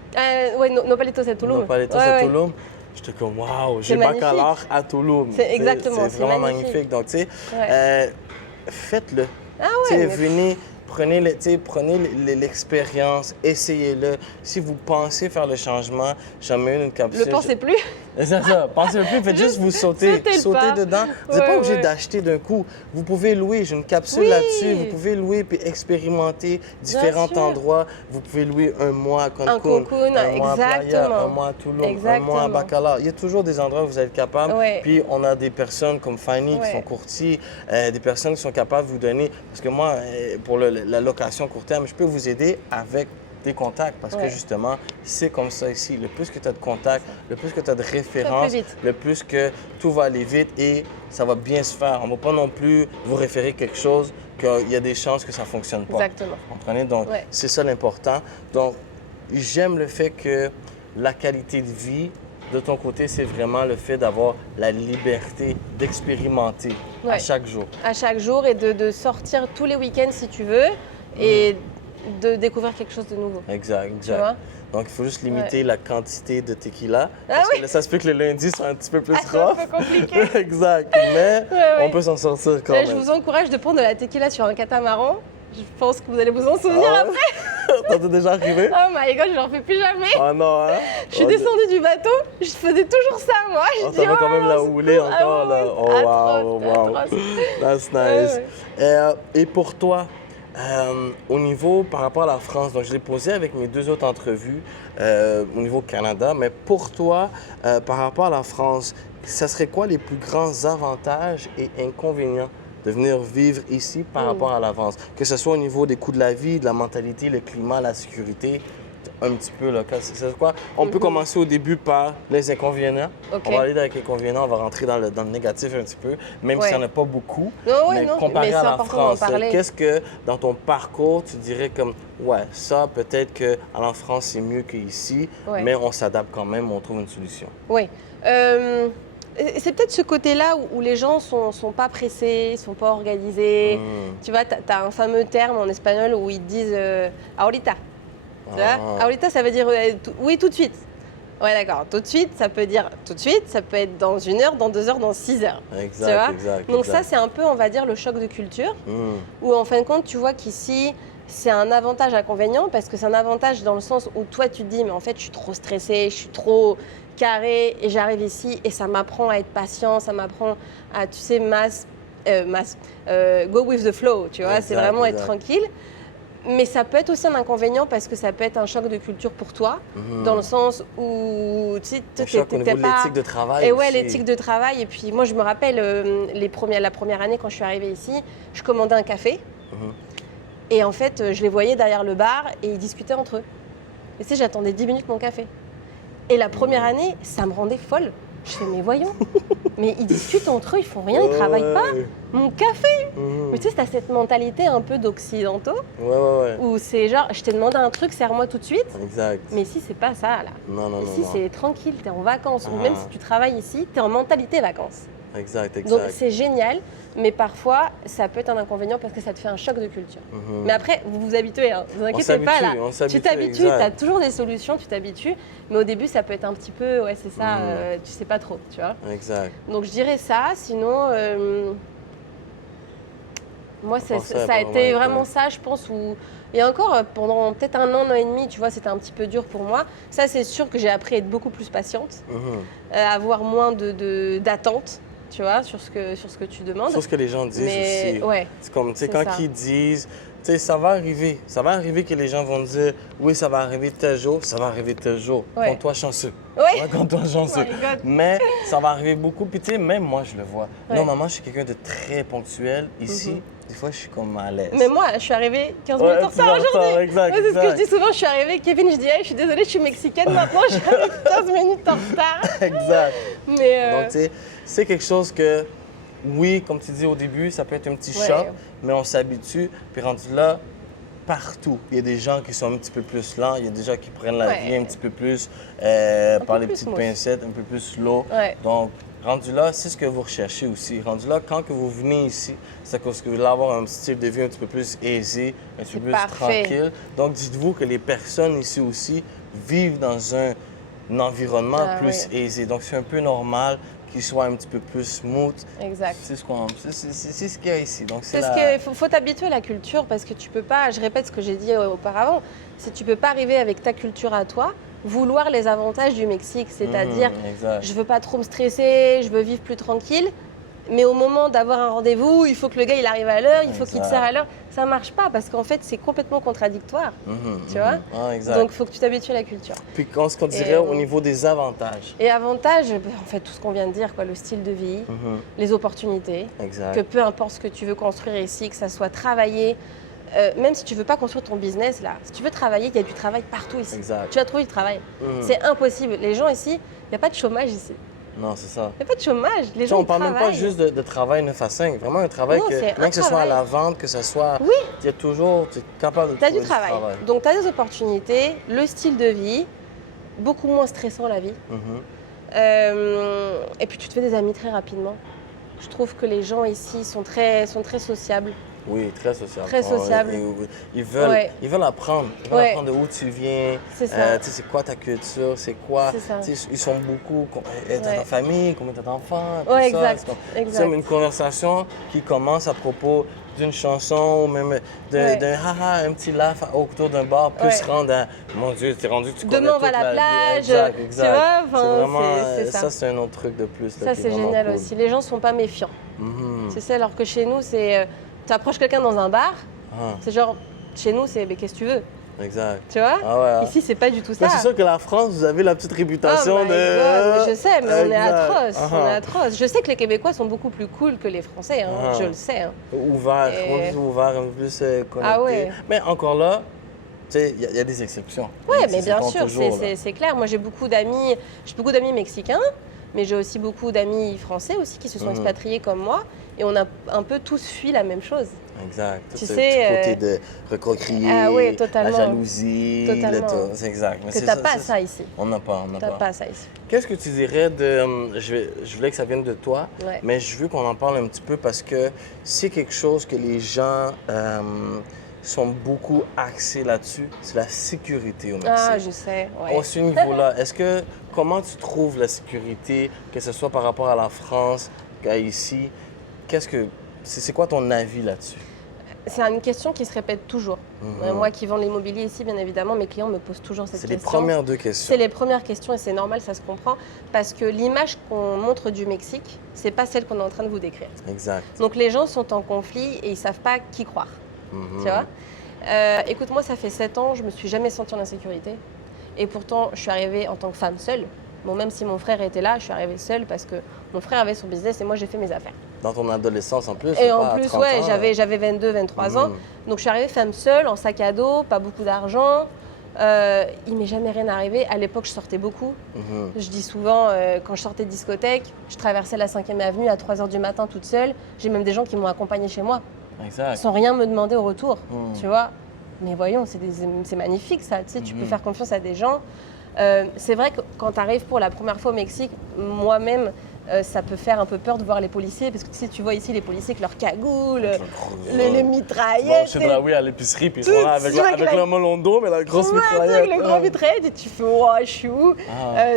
Oui, Napolitos à Tulum. Napolitos à Tulum. J'étais comme, waouh, j'ai Bacalar à Tulum. C'est exactement, c'est vraiment magnifique. Donc, tu sais, faites-le. Ah ouais. Venez. Prenez l'expérience, essayez-le. Si vous pensez faire le changement, jamais une capsule. Ne pensez plus. C'est ça, pensez plus, faites juste vous sauter dedans. Vous n'êtes pas obligé d'acheter d'un coup. Vous pouvez louer, j'ai une capsule là-dessus. Vous pouvez louer puis expérimenter différents endroits. Vous pouvez louer un mois à Cancun, un mois à Playa, un mois à Tulum, un mois à Bacalar. Il y a toujours des endroits où vous êtes capable. Puis on a des personnes comme Fanny qui sont courtiers, des personnes qui sont capables de vous donner. Parce que moi, pour la location court terme, je peux vous aider avec des contacts parce que justement, c'est comme ça ici. Le plus que tu as de contacts, le plus que tu as de références, le plus que tout va aller vite et ça va bien se faire. On ne va pas non plus vous référer quelque chose qu'il y a des chances que ça ne fonctionne pas. Exactement. Vous comprenez? Donc, c'est ça l'important. Donc, j'aime le fait que la qualité de vie, de ton côté, c'est vraiment le fait d'avoir la liberté d'expérimenter à chaque jour. À chaque jour et de sortir tous les week-ends si tu veux et de découvrir quelque chose de nouveau. Exact. Tu vois? Donc, il faut juste limiter la quantité de tequila. Parce que là, ça se peut que le lundi soit un petit peu plus rough. C'est un peu compliqué. Exact. Mais on peut s'en sortir quand même. Je vous encourage de prendre de la tequila sur un catamaran. Je pense que vous allez vous en souvenir après. Ça t'est déjà arrivé? Oh my God, je n'en fais plus jamais. Ah non, hein? Je suis descendue du bateau, je faisais toujours ça, moi. Ça va quand même la rouler encore, là. Oh wow. That's nice. Et pour toi, Au niveau, par rapport à la France, donc je l'ai posé avec mes 2 autres entrevues au niveau Canada, mais pour toi, par rapport à la France, ça serait quoi les plus grands avantages et inconvénients de venir vivre ici par rapport à la France? Que ce soit au niveau des coûts de la vie, de la mentalité, le climat, la sécurité, un petit peu là. C'est quoi? On peut commencer au début par les inconvénients. On va aller avec les inconvénients, on va rentrer dans le négatif un petit peu, même s'il n'y en a pas beaucoup. Mais comparé à la France, qu'est-ce que dans ton parcours, tu dirais comme, ouais, ça peut-être qu'en France c'est mieux qu'ici, mais on s'adapte quand même, on trouve une solution. Oui. C'est peut-être ce côté-là où les gens sont pas pressés, sont pas organisés. Tu vois, tu as un fameux terme en espagnol où ils disent ahorita. Ahorita, ça veut dire oui, tout de suite. Ouais, d'accord. Tout de suite, ça peut dire tout de suite, ça peut être dans 1 heure, dans 2 heures, dans 6 heures. Exact. Donc ça, c'est un peu, on va dire, le choc de culture, où en fin de compte, tu vois qu'ici, c'est un avantage-inconvénient, parce que c'est un avantage dans le sens où toi, tu te dis, mais en fait, je suis trop stressée, je suis trop carrée, et j'arrive ici, et ça m'apprend à être patient, ça m'apprend à, tu sais, go with the flow, tu vois, c'est vraiment être tranquille. Mais ça peut être aussi un inconvénient parce que ça peut être un choc de culture pour toi, dans le sens où tu sais, t'étais pas... l'éthique de travail. Et ouais, l'éthique de travail. Et puis moi, je me rappelle la première année quand je suis arrivée ici, je commandais un café. Et en fait, je les voyais derrière le bar et ils discutaient entre eux. Et tu sais, j'attendais 10 minutes mon café. Et la première année, ça me rendait folle. Je fais, mais voyons, mais ils discutent entre eux, ils font rien, ils travaillent pas. Mon café. Mais tu sais, t'as cette mentalité un peu d'occidentaux. Où c'est genre, je t'ai demandé un truc, serre-moi tout de suite. Exact. Mais ici, c'est pas ça, là. Non. Ici, c'est tranquille, t'es en vacances. Ou même si tu travailles ici, t'es en mentalité vacances. Exact. Donc, c'est génial. Mais parfois, ça peut être un inconvénient parce que ça te fait un choc de culture. Mais après, vous vous habituez, hein. Vous inquiétez pas là. Tu t'habitues, tu as toujours des solutions, tu t'habitues. Mais au début, ça peut être un petit peu, ouais, c'est ça, tu sais pas trop, tu vois. Exact. Donc je dirais ça. Sinon, moi, ça a été vraiment ça, je pense. Et encore, pendant peut-être 1 an et demi, tu vois, c'était un petit peu dur pour moi. Ça, c'est sûr que j'ai appris à être beaucoup plus patiente, avoir moins d'attentes. Tu vois, sur ce que tu demandes. Sur ce que les gens disent aussi. Ouais, c'est comme, tu sais, quand ils disent, tu sais, ça va arriver. Ça va arriver que les gens vont dire, oui, ça va arriver tel jour, ça va arriver tel jour. Compte-toi chanceux. Compte-toi chanceux. Mais ça va arriver beaucoup. Puis, tu sais, même moi, je le vois. Normalement, je suis quelqu'un de très ponctuel. Ici, des fois, je suis comme à l'aise. Mais moi, je suis arrivée 15 minutes en retard aujourd'hui. Exact. C'est ce que je dis souvent. Je suis arrivée, Kevin, je dis, hey, je suis désolée, je suis mexicaine maintenant, j'arrive 15 minutes en retard. Exact. Mais donc, tu sais, c'est quelque chose que, oui, comme tu dis au début, ça peut être un petit choc, mais on s'habitue. Puis rendu là, partout, il y a des gens qui sont un petit peu plus lents, il y a des gens qui prennent la vie un petit peu plus par les petites pincettes, un peu plus slow. Donc, rendu là, c'est ce que vous recherchez aussi. Rendu là, quand que vous venez ici, c'est parce que vous voulez avoir un style de vie un petit peu plus aisé, un petit peu plus tranquille. Donc, dites-vous que les personnes ici aussi vivent dans un environnement plus aisé. Donc, c'est un peu normal qu'ils soient un petit peu plus smooth. Exact. C'est ce qu'il y a ici. Donc, c'est ce qu'il faut t'habituer à la culture parce que tu peux pas, je répète ce que j'ai dit auparavant, c'est que tu peux pas arriver avec ta culture à toi, vouloir les avantages du Mexique, c'est-à-dire je veux pas trop me stresser, je veux vivre plus tranquille. Mais au moment d'avoir un rendez-vous, il faut que le gars il arrive à l'heure, il faut qu'il te serre à l'heure. Ça ne marche pas parce qu'en fait, c'est complètement contradictoire. Tu vois? Donc, il faut que tu t'habitues à la culture. Puis, ce qu'on dirait au niveau des avantages? Et avantages, en fait, tout ce qu'on vient de dire, quoi, le style de vie, les opportunités, que peu importe ce que tu veux construire ici, que ça soit travailler, même si tu ne veux pas construire ton business, là, si tu veux travailler, il y a du travail partout ici. Tu vas trouver du travail. C'est impossible. Les gens ici, il n'y a pas de chômage ici. Non, c'est ça. Il n'y a pas de chômage. Les gens travaillent. On ne parle même pas juste de travail 9 à 5. Vraiment un travail même que ce soit à la vente, que ce soit... Oui. Tu es toujours capable de trouver du travail. Donc, tu as des opportunités, le style de vie, beaucoup moins stressant la vie. Et puis, tu te fais des amis très rapidement. Je trouve que les gens ici sont très sociables. Oui, très sociable. Très sociable. Ils veulent apprendre. Ils veulent apprendre d'où tu viens. C'est ça. C'est quoi ta culture, c'est quoi. Ils sont beaucoup dans ta famille, combien t'as d'enfants. Oui, exact. C'est une conversation qui commence à propos d'une chanson ou même d'un haha, un petit laugh autour d'un bar, peut se rendre à mon Dieu, t'es rendu, tu connais demain on va toute à la plage. Exact. Tu vois, c'est vraiment, ça c'est un autre truc de plus. Ça c'est génial aussi. Les gens sont pas méfiants. C'est ça, alors que chez nous, c'est tu approches quelqu'un dans un bar, C'est genre, chez nous, c'est qu'est-ce que tu veux? Exact. Tu vois? Ah ouais. Ici, c'est pas du tout ça. Mais c'est sûr que la France, vous avez la petite réputation de... God, je sais, mais on est atroce. On est atroce. Je sais que les Québécois sont beaucoup plus cool que les Français, je le sais. Ouvert, un peu plus connecté. Ah ouais. Mais encore là, tu sais, il y a des exceptions. Oui, mais bien sûr, c'est clair. Moi, j'ai beaucoup d'amis mexicains, mais j'ai aussi beaucoup d'amis français aussi qui se sont expatriés comme moi. Et on a un peu tous fui la même chose. Exact. Tu sais, petit côté de recroquer, la jalousie, c'est exact. Mais que t'as pas ça ici. On n'a pas. T'as pas ça ici. Qu'est-ce que tu dirais de... Je voulais que ça vienne de toi, mais je veux qu'on en parle un petit peu parce que c'est quelque chose que les gens sont beaucoup axés là-dessus, c'est la sécurité au Mexique. Ah, je sais. Ouais. À ce niveau-là, comment tu trouves la sécurité, que ce soit par rapport à la France qu'à ici? C'est quoi ton avis là-dessus? C'est une question qui se répète toujours. Moi qui vends l'immobilier ici, bien évidemment, mes clients me posent toujours cette question. C'est les premières deux questions. C'est les premières questions et c'est normal, ça se comprend. Parce que l'image qu'on montre du Mexique, c'est pas celle qu'on est en train de vous décrire. Exact. Donc les gens sont en conflit et ils savent pas qui croire. Tu vois? Écoute, moi, ça fait 7 ans, je me suis jamais sentie en insécurité. Et pourtant, je suis arrivée en tant que femme seule. Bon, même si mon frère était là, je suis arrivée seule parce que mon frère avait son business et moi, j'ai fait mes affaires. Dans ton adolescence en plus? Et en plus, ouais, j'avais 22, 23 ans. Donc, je suis arrivée femme seule, en sac à dos, pas beaucoup d'argent. Il m'est jamais rien arrivé. À l'époque, je sortais beaucoup. Je dis souvent, quand je sortais de discothèque, je traversais la 5e avenue à 3 h du matin toute seule. J'ai même des gens qui m'ont accompagnée chez moi. Exact. Sans rien me demander au retour, tu vois. Mais voyons, c'est magnifique ça, tu sais, tu peux faire confiance à des gens. C'est vrai que quand tu arrives pour la première fois au Mexique, moi-même, ça peut faire un peu peur de voir les policiers, parce que tu sais, tu vois ici les policiers avec leurs cagoules, les mitraillettes. Je suis à l'épicerie, puis ils sont là avec le molondo, mais la grosse mitraillette. Avec le grand mitraillette, et tu fais, oh, je suis où?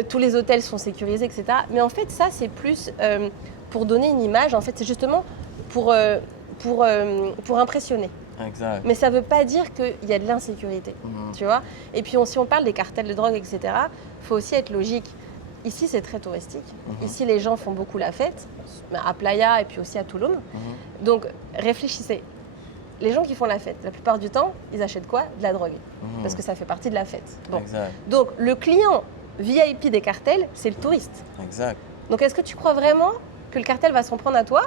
Tous les hôtels sont sécurisés, etc. Mais en fait, ça, c'est plus pour donner une image, en fait, c'est justement pour impressionner. Exact. Mais ça ne veut pas dire qu'il y a de l'insécurité, tu vois. Et puis, si on parle des cartels de drogue, etc., il faut aussi être logique. Ici, c'est très touristique. Ici, les gens font beaucoup la fête, à Playa et puis aussi à Tulum. Donc, réfléchissez. Les gens qui font la fête, la plupart du temps, ils achètent quoi? De la drogue. Parce que ça fait partie de la fête. Bon. Exact. Donc, le client VIP des cartels, c'est le touriste. Exact. Donc, est-ce que tu crois vraiment que le cartel va s'en prendre à toi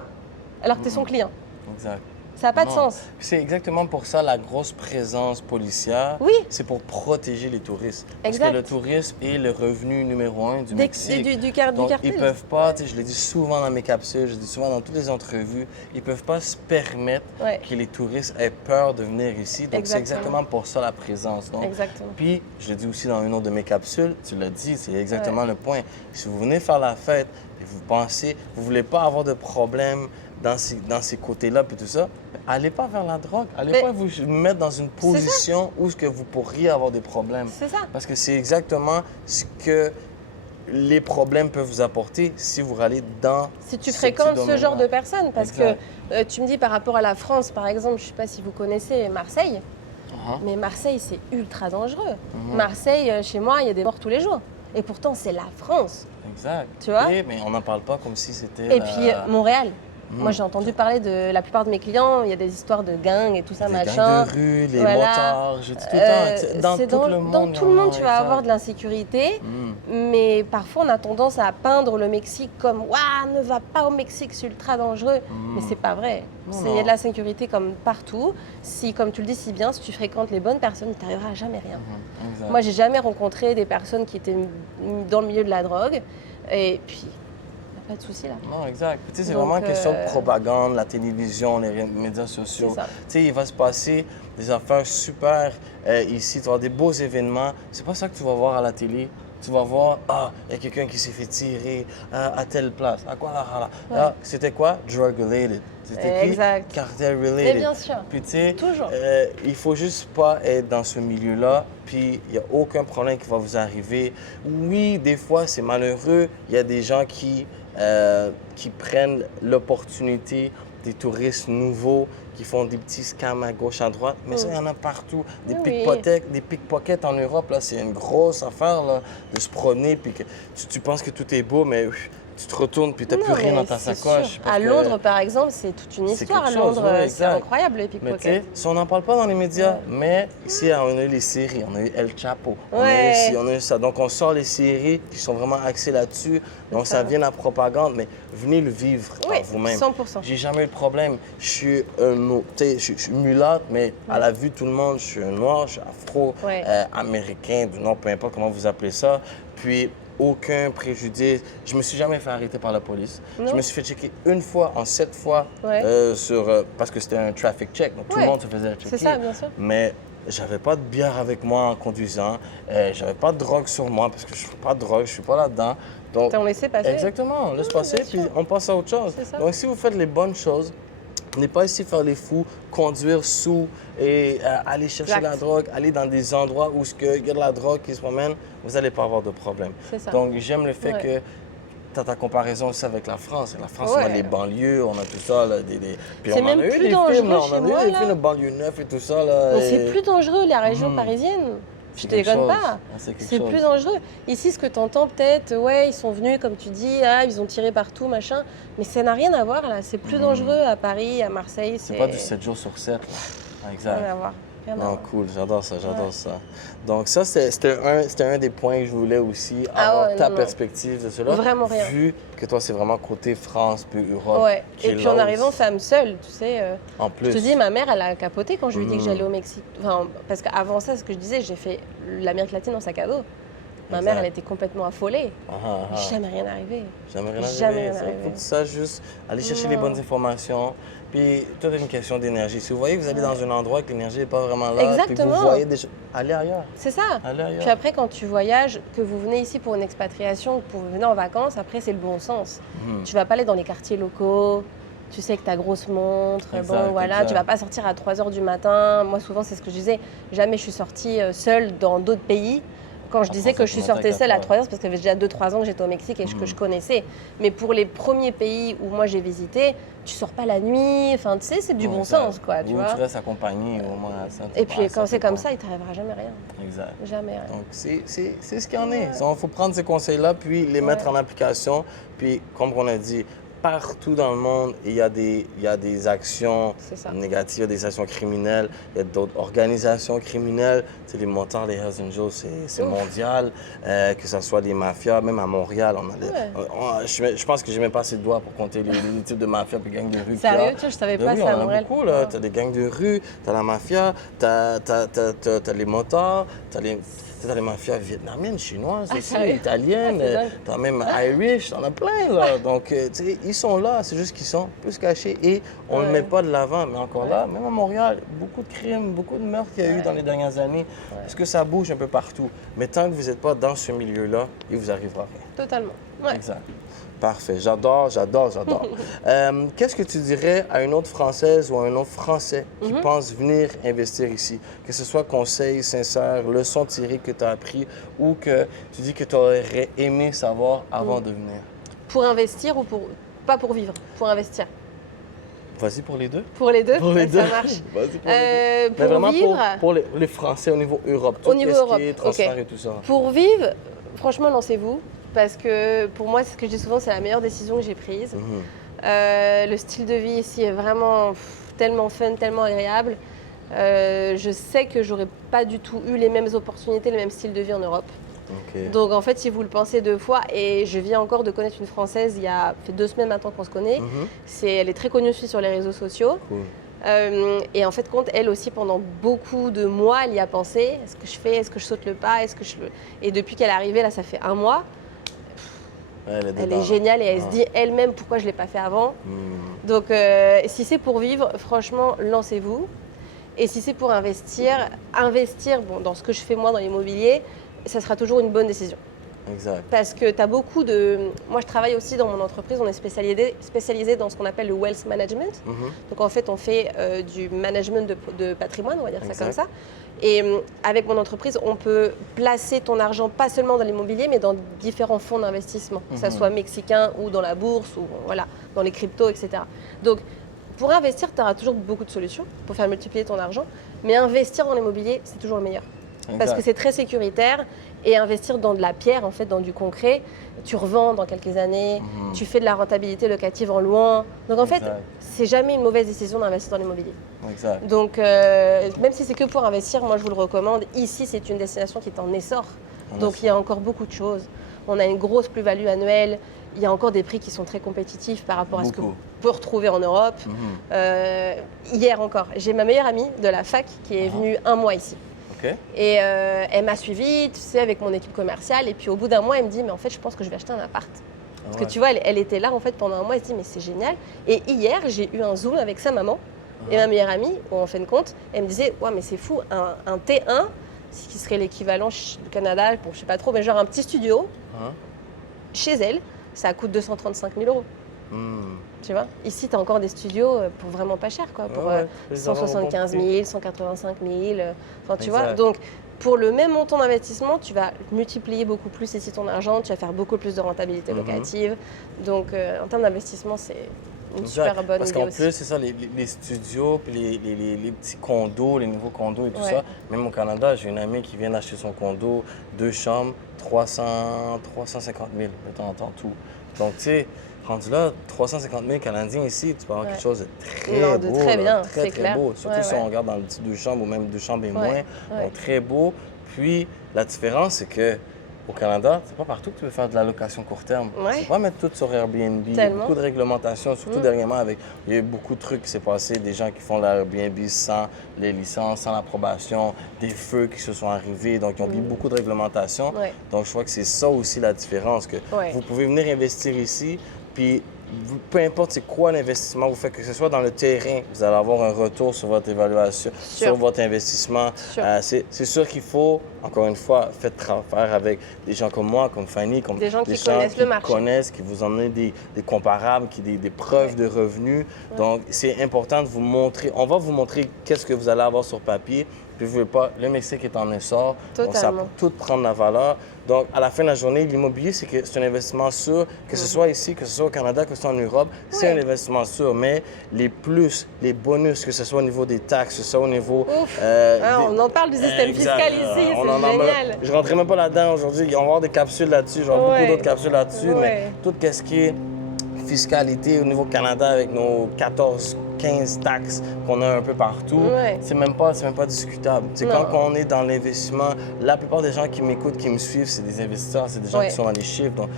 alors que tu es son client? Exact. Ça n'a pas de sens. C'est exactement pour ça la grosse présence policière. Oui. C'est pour protéger les touristes. Parce exact. que le tourisme est le revenu numéro 1 du Mexique. Du cartel. Ils ne peuvent pas, je le dis souvent dans mes capsules, je le dis souvent dans toutes les entrevues, ils ne peuvent pas se permettre que les touristes aient peur de venir ici. Donc c'est exactement pour ça la présence. Donc, exactement. Puis, je le dis aussi dans une autre de mes capsules, tu l'as dit, c'est exactement le point. Si vous venez faire la fête et vous pensez, vous ne voulez pas avoir de problème dans ces côtés-là puis tout ça, allez pas vers la drogue. Allez pas vous mettre dans une position où que vous pourriez avoir des problèmes. C'est ça. Parce que c'est exactement ce que les problèmes peuvent vous apporter si vous allez dans si tu fréquentes ce genre de personnes. Parce que tu me dis par rapport à la France, par exemple, je ne sais pas si vous connaissez Marseille, mais Marseille, c'est ultra dangereux. Marseille, chez moi, il y a des morts tous les jours. Et pourtant, c'est la France. Exact. Tu vois? Mais on n'en parle pas comme si c'était... Et puis, Montréal. Moi, j'ai entendu parler de la plupart de mes clients, il y a des histoires de gangs et tout ça, machin. Gangs de rue, les motards, je dis tout le temps. Dans tout le monde, tu vas avoir de l'insécurité, mais parfois, on a tendance à peindre le Mexique comme « Waouh, ne va pas au Mexique, c'est ultra dangereux ». Mais c'est pas vrai. Il y a de la sécurité comme partout. Si, comme tu le dis si bien, si tu fréquentes les bonnes personnes, tu n'arriveras à jamais rien. Moi, j'ai jamais rencontré des personnes qui étaient dans le milieu de la drogue. Et puis... pas de souci là. Non, exact. Tu sais, c'est vraiment une question de propagande, la télévision, les médias sociaux. Tu sais, il va se passer des affaires super ici, tu vas avoir des beaux événements. C'est pas ça que tu vas voir à la télé. Tu vas voir, il y a quelqu'un qui s'est fait tirer à telle place. À quoi là? C'était quoi? Drug related. C'était exact. Cartel related. Mais bien sûr. Puis tu sais, toujours. Il faut juste pas être dans ce milieu-là. Puis il n'y a aucun problème qui va vous arriver. Oui, des fois, c'est malheureux. Il y a des gens qui prennent l'opportunité des touristes nouveaux qui font des petits scams à gauche, à droite. Mais ça, il y en a partout. Des pickpockets en Europe, là, c'est une grosse affaire là, de se promener. Puis que tu penses que tout est beau, mais tu te retournes puis tu n'as plus rien dans ta sacoche. À Londres, par exemple, c'est toute une histoire. À Londres, c'est incroyable, les pickpockets. Si on n'en parle pas dans les médias, mais ici, on a eu les séries, on a eu El Chapo, on a eu ci, on a eu ça. Donc, on sort les séries qui sont vraiment axées là-dessus. Donc, ça vient de la propagande, mais venez le vivre par vous-même. 100%. J'ai jamais eu de problème. Je suis mulâtre, mais à la vue de tout le monde, je suis un noir, je suis afro-américain, non, peu importe comment vous appelez ça. Puis, aucun préjudice. Je me suis jamais fait arrêter par la police. Non. Je me suis fait checker une fois en 7 fois parce que c'était un traffic check. Donc, tout le monde se faisait checker. C'est ça, bien sûr. Mais j'avais pas de bière avec moi en conduisant. J'avais pas de drogue sur moi parce que je fais pas de drogue, je suis pas là-dedans. Donc, on laissait passer. Exactement, on laisse passer puis on passe à autre chose. Donc, si vous faites les bonnes choses, n'est pas ici faire les fous, conduire sous et aller chercher la drogue, aller dans des endroits où il y a de la drogue qui se promène, vous n'allez pas avoir de problème. Donc, j'aime le fait que tu as ta comparaison aussi avec la France. La France, on a les banlieues, on a tout ça. Puis on a eu des films, on a eu des films de banlieue neuf et tout ça. C'est plus dangereux, la région parisienne. Je te déconne pas. C'est plus dangereux. Ici, ce que tu entends peut-être, ils sont venus, comme tu dis, ils ont tiré partout, machin. Mais ça n'a rien à voir, là. C'est plus dangereux à Paris, à Marseille. C'est pas du 7 jours sur 7. Exact. Rien à voir. Non, cool, j'adore ça, j'adore ça. Donc ça, c'était un des points que je voulais aussi avoir ta perspective de cela. Vraiment rien. Vu que toi, c'est vraiment côté France puis Europe. Ouais, et puis en arrivant femme seule, tu sais. En plus. Je te dis, ma mère, elle a capoté quand je lui ai dit que j'allais au Mexique. Enfin, parce qu'avant ça, ce que je disais, j'ai fait l'Amérique latine en sac à dos. Ma mère, elle était complètement affolée. Jamais rien arrivé. Jamais rien arrivé. Faut que ça, juste aller chercher les bonnes informations. Puis, tout est une question d'énergie. Si vous voyez que vous allez dans un endroit que l'énergie n'est pas vraiment là, puis vous voyez des choses, allez ailleurs. C'est ça. Allez ailleurs. Puis après, quand tu voyages, que vous venez ici pour une expatriation, pour venir en vacances, après, c'est le bon sens. Tu vas pas aller dans les quartiers locaux. Tu sais que ta grosse montre, tu vas pas sortir à 3 h du matin. Moi, souvent, c'est ce que je disais. Jamais je suis sortie seule dans d'autres pays. Quand je disais que je suis sortie seule à 3 h, c'est parce que ça fait déjà 2-3 ans que j'étais au Mexique et que je connaissais. Mais pour les premiers pays où moi j'ai visité, tu sors pas la nuit, enfin tu sais, c'est du bon sens, quoi, tu vois. Tu restes accompagné au moins. Et puis quand c'est comme ça, il t'arrivera jamais rien. Exact. Jamais rien. Donc c'est ce qu'il y en est. Il faut prendre ces conseils-là, puis les mettre en application. Puis comme on a dit, partout dans le monde, il y a des actions négatives, des actions criminelles, il y a d'autres organisations criminelles. Tu sais, les motards, les Hells Angels, c'est mondial. Que ce soit des mafias, même à Montréal, je pense que j'ai même pas assez de doigts pour compter les types de mafias et gangs de rue. Sérieux, je savais pas ça à Montréal. Beaucoup, là. Tu as des gangs de rue, tu as la mafia, tu as les motards, tu as les mafias vietnamiennes, chinoises, italiennes, tu as même Irish, tu en as plein, là. Donc, tu sais, ils sont là, c'est juste qu'ils sont plus cachés et on ne le met pas de l'avant. Mais encore là, même à Montréal, beaucoup de crimes, beaucoup de meurtres qu'il y a eu dans les dernières années, parce que ça bouge un peu partout. Mais tant que vous n'êtes pas dans ce milieu-là, il vous arrivera rien. Totalement. Ouais. Exact. Parfait. J'adore. Qu'est-ce que tu dirais à une autre Française ou à un autre Français qui pense venir investir ici? Que ce soit conseil sincère, leçon tirée que tu as appris ou que tu dis que tu aurais aimé savoir avant de venir? Pour investir ou pas pour vivre? Pour investir. Vas-y pour les deux. Pour les deux? Pour les deux. Ça marche. Vas-y pour les deux. Mais vraiment vivre, pour les Français au niveau Europe. Au niveau Europe, qui est transfert et tout ça. Pour vivre, franchement, lancez-vous. Parce que pour moi, ce que je dis souvent, c'est la meilleure décision que j'ai prise. Le style de vie ici est vraiment tellement fun, tellement agréable. Je sais que j'aurais pas du tout eu les mêmes opportunités, le même style de vie en Europe. Donc en fait, si vous le pensez 2 fois, et je viens encore de connaître une Française, il y a fait 2 semaines maintenant qu'on se connaît. Elle est très connue aussi sur les réseaux sociaux. Et en fait, elle aussi, pendant beaucoup de mois, elle y a pensé. Est-ce que je fais? Est-ce que je saute le pas? Et depuis qu'elle est arrivée, là, ça fait 1 mois. Elle est géniale et elle se dit elle-même pourquoi je ne l'ai pas fait avant. Donc, si c'est pour vivre, franchement, lancez-vous. Et si c'est pour investir dans ce que je fais moi dans l'immobilier, ça sera toujours une bonne décision. Exact. Parce que tu as beaucoup de... Moi, je travaille aussi dans mon entreprise, on est spécialisé dans ce qu'on appelle le wealth management. Donc, en fait, on fait du management de patrimoine, on va dire ça comme ça. Et avec mon entreprise, on peut placer ton argent pas seulement dans l'immobilier, mais dans différents fonds d'investissement, que ce soit mexicain ou dans la bourse, ou dans les cryptos, etc. Donc, pour investir, tu auras toujours beaucoup de solutions pour faire multiplier ton argent, mais investir dans l'immobilier, c'est toujours le meilleur. Parce que c'est très sécuritaire et investir dans de la pierre, en fait, dans du concret. Tu revends dans quelques années, tu fais de la rentabilité locative en louant. Donc en fait, c'est jamais une mauvaise décision d'investir dans l'immobilier. Exact. Donc même si c'est que pour investir, moi je vous le recommande. Ici, c'est une destination qui est en essor. Donc il y a encore beaucoup de choses. On a une grosse plus-value annuelle. Il y a encore des prix qui sont très compétitifs par rapport à ce que vous pouvez retrouver en Europe. Hier encore, j'ai ma meilleure amie de la fac qui est venue 1 mois ici. Et elle m'a suivie, tu sais, avec mon équipe commerciale. Et puis au bout d'1 mois, elle me dit, mais en fait, je pense que je vais acheter un appart. Parce que tu vois, elle était là en fait pendant 1 mois. Elle se dit, mais c'est génial. Et hier, j'ai eu un Zoom avec sa maman et ma meilleure amie, où on fait une compte. Elle me disait, ouais, mais c'est fou, un T1, ce qui serait l'équivalent du Canada, pour je sais pas trop, mais genre un petit studio, chez elle, ça coûte 235 000 euros. Tu vois, ici, tu as encore des studios pour vraiment pas cher, quoi, pour 175 000, 185 000. Enfin, tu vois, donc pour le même montant d'investissement, tu vas multiplier beaucoup plus ici ton argent, tu vas faire beaucoup plus de rentabilité locative. Donc, en termes d'investissement, c'est une super bonne idée. Parce qu'en plus, c'est ça, les studios, puis les petits condos, les nouveaux condos et tout ça. Même au Canada, j'ai une amie qui vient d'acheter son condo, 2 chambres, 350 000 de temps en temps, tout. Donc, tu sais, rendu là, 350 000 Canadiens ici, tu peux avoir quelque chose de très beau. Très bien, très, très beau. Surtout si on regarde dans le petit 2 chambres ou même 2 chambres et moins. Donc, très beau. Puis, la différence, c'est que au Canada, c'est pas partout que tu peux faire de la location court terme. Tu peux pas mettre tout sur Airbnb. Il y a beaucoup de réglementations, surtout dernièrement il y a eu beaucoup de trucs qui s'est passé, des gens qui font de l'Airbnb sans les licences, sans l'approbation, des feux qui se sont arrivés, donc ils ont mis beaucoup de réglementations. Donc je crois que c'est ça aussi la différence, que vous pouvez venir investir ici, puis peu importe c'est quoi l'investissement vous faites, que ce soit dans le terrain, vous allez avoir un retour sur votre évaluation, sur votre investissement. C'est sûr qu'il faut, encore une fois, faites affaire avec des gens comme moi, comme Fanny, comme des gens qui connaissent le marché. Qui vous emmènent des comparables, des preuves de revenus. Donc, c'est important de vous montrer. On va vous montrer qu'est-ce que vous allez avoir sur papier. Puis, vous ne voulez pas, le Mexique est en essor. Donc, ça peut tout prendre la valeur. Donc, à la fin de la journée, l'immobilier, c'est un investissement sûr, que ce soit ici, que ce soit au Canada, que ce soit en Europe, c'est un investissement sûr. Mais les plus, les bonus, que ce soit au niveau des taxes, que ce soit au niveau... on en parle du système fiscal ici, c'est génial. Je ne rentrerai même pas là-dedans aujourd'hui. Il va y avoir des capsules là-dessus, beaucoup d'autres capsules là-dessus, mais tout ce qui est fiscalité au niveau Canada avec nos 14-15 taxes qu'on a un peu partout, c'est même pas discutable. Quand on est dans l'investissement, la plupart des gens qui m'écoutent, qui me suivent, c'est des investisseurs, c'est des gens qui sont dans les chiffres. Donc,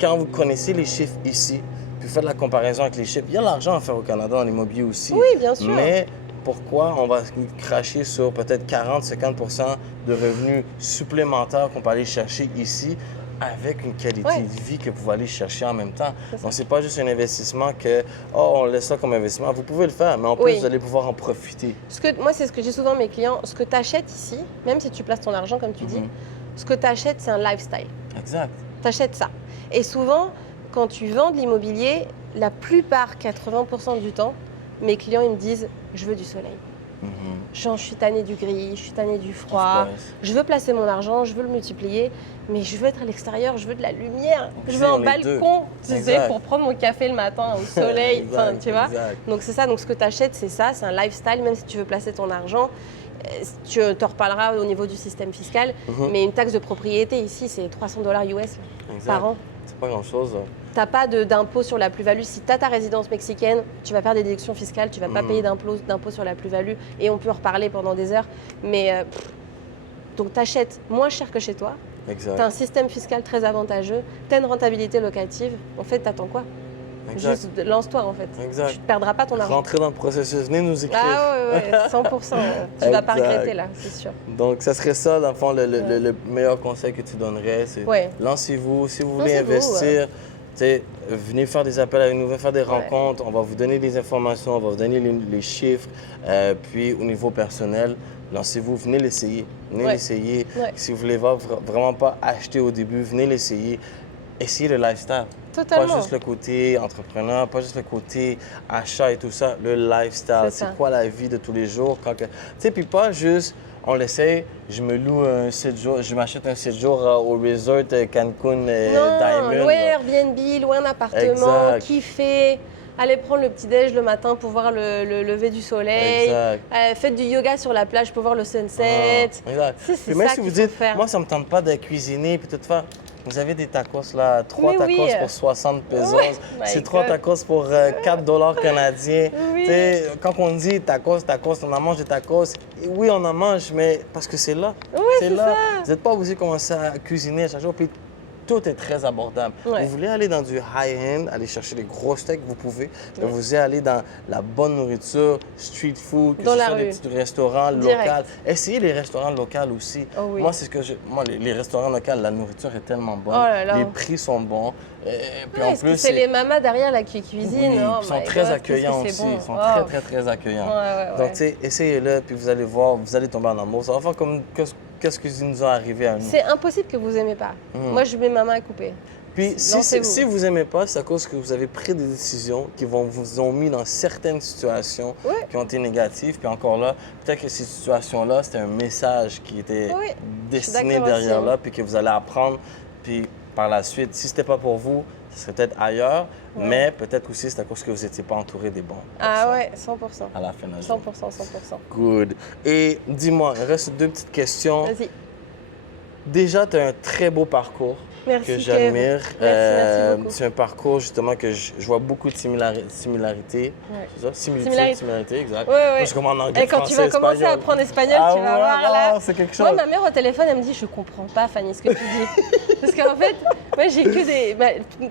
quand vous connaissez les chiffres ici, puis faites la comparaison avec les chiffres, il y a de l'argent à faire au Canada en immobilier aussi. Oui, bien sûr. Mais pourquoi on va cracher sur peut-être 40-50 % de revenus supplémentaires qu'on peut aller chercher ici, avec une qualité de vie que vous allez chercher en même temps. Donc, c'est pas juste un investissement que, on laisse ça comme investissement. Vous pouvez le faire, mais en plus, vous allez pouvoir en profiter. Moi, c'est ce que je dis souvent à mes clients. Ce que tu achètes ici, même si tu places ton argent, comme tu dis, ce que tu achètes, c'est un lifestyle. Exact. Tu achètes ça. Et souvent, quand tu vends de l'immobilier, la plupart, 80% du temps, mes clients, ils me disent, je veux du soleil. Genre, je suis tannée du gris, je suis tannée du froid, je veux placer mon argent, je veux le multiplier, mais je veux être à l'extérieur, je veux de la lumière, je veux un balcon, tu sais, pour prendre mon café le matin au soleil, tu vois. Donc c'est ça, donc ce que tu achètes, c'est ça, c'est un lifestyle, même si tu veux placer ton argent. Tu t'en reparleras au niveau du système fiscal, mais une taxe de propriété ici, c'est $300 US par an. C'est pas grand-chose. Tu n'as pas d'impôt sur la plus-value. Si tu as ta résidence mexicaine, tu vas faire des déductions fiscales, tu ne vas pas payer d'impôt sur la plus-value. Et on peut en reparler pendant des heures. Mais donc, tu achètes moins cher que chez toi. Tu as un système fiscal très avantageux. Tu as une rentabilité locative. En fait, tu attends quoi? Juste lance-toi, en fait. Tu ne perdras pas ton argent. Rentrer dans le processus. Venez nous écrire. Ah ouais, 100%. Tu ne vas pas regretter, là, c'est sûr. Donc, ça serait ça, dans le fond, le meilleur conseil que tu donnerais. C'est lancez-vous. Si vous voulez investir... venez faire des appels avec nous, venez faire des rencontres, on va vous donner des informations, on va vous donner les chiffres. Puis au niveau personnel, lancez-vous, venez l'essayer. Venez l'essayer. Si vous voulez vraiment pas acheter au début, venez l'essayer. Essayez le lifestyle. Totalement. Pas juste le côté entrepreneur, pas juste le côté achat et tout ça, le lifestyle. C'est quoi la vie de tous les jours? Puis pas juste... On l'essaie, je me loue un 7 jours, je m'achète un 7 jours au resort Cancun Diamond. Louer un Airbnb, louer un appartement, kiffer, allez prendre le petit-déj le matin pour voir le lever du soleil. Faites du yoga sur la plage pour voir le sunset. Exact. C'est même ça si vous qu'il faut dites, faire. moi, ça ne me tente pas de cuisiner puis tout faire. Vous avez des tacos là, 3 tacos pour 60 pesos. C'est 3 tacos pour 4 $ canadiens. Quand on dit tacos, on en mange des tacos. Oui, on en mange, mais parce que c'est là. C'est là. Vous n'êtes pas obligé de commencer à cuisiner à chaque jour. Puis tout est très abordable. Vous voulez aller dans du high-end, aller chercher des gros steaks, vous pouvez. Vous voulez aller dans la bonne nourriture, street food, que ce soit des petits restaurants locaux. Essayez les restaurants locaux aussi. Moi, c'est ce que moi, les restaurants locaux, la nourriture est tellement bonne. Les prix sont bons. Puis en plus, c'est les mamas derrière là qui cuisinent. Ils sont très accueillants aussi. Ils sont très accueillants. Donc, essayez-le, puis vous allez voir, vous allez tomber en amour. Ça va faire comme qu'est-ce qui nous est arrivé à nous. C'est impossible que vous n'aimez pas. Moi, je mets ma main à couper. Puis si vous n'aimez pas, c'est à cause que vous avez pris des décisions qui vous ont mis dans certaines situations qui ont été négatives. Puis encore là, peut-être que ces situations-là, c'était un message qui était destiné derrière là, puis que vous allez apprendre. Puis par la suite, si ce n'était pas pour vous, ce serait peut-être ailleurs, mais peut-être aussi c'est à cause que vous n'étiez pas entouré des bons. Ah ouais, 100%. À la fin de la journée. 100%. Good. Et dis-moi, il reste 2 petites questions. Vas-y. Déjà, tu as un très beau parcours. Merci, que j'admire. Merci beaucoup. C'est un parcours justement que je vois beaucoup de similarités. C'est ça? Similarités, exact. Moi, je commence en anglais, quand tu vas commencer à apprendre espagnol, tu vas voir là. C'est quelque chose. Moi, ma mère au téléphone, elle me dit, je comprends pas, Fanny, ce que tu dis. Parce qu'en fait, moi, j'ai que des.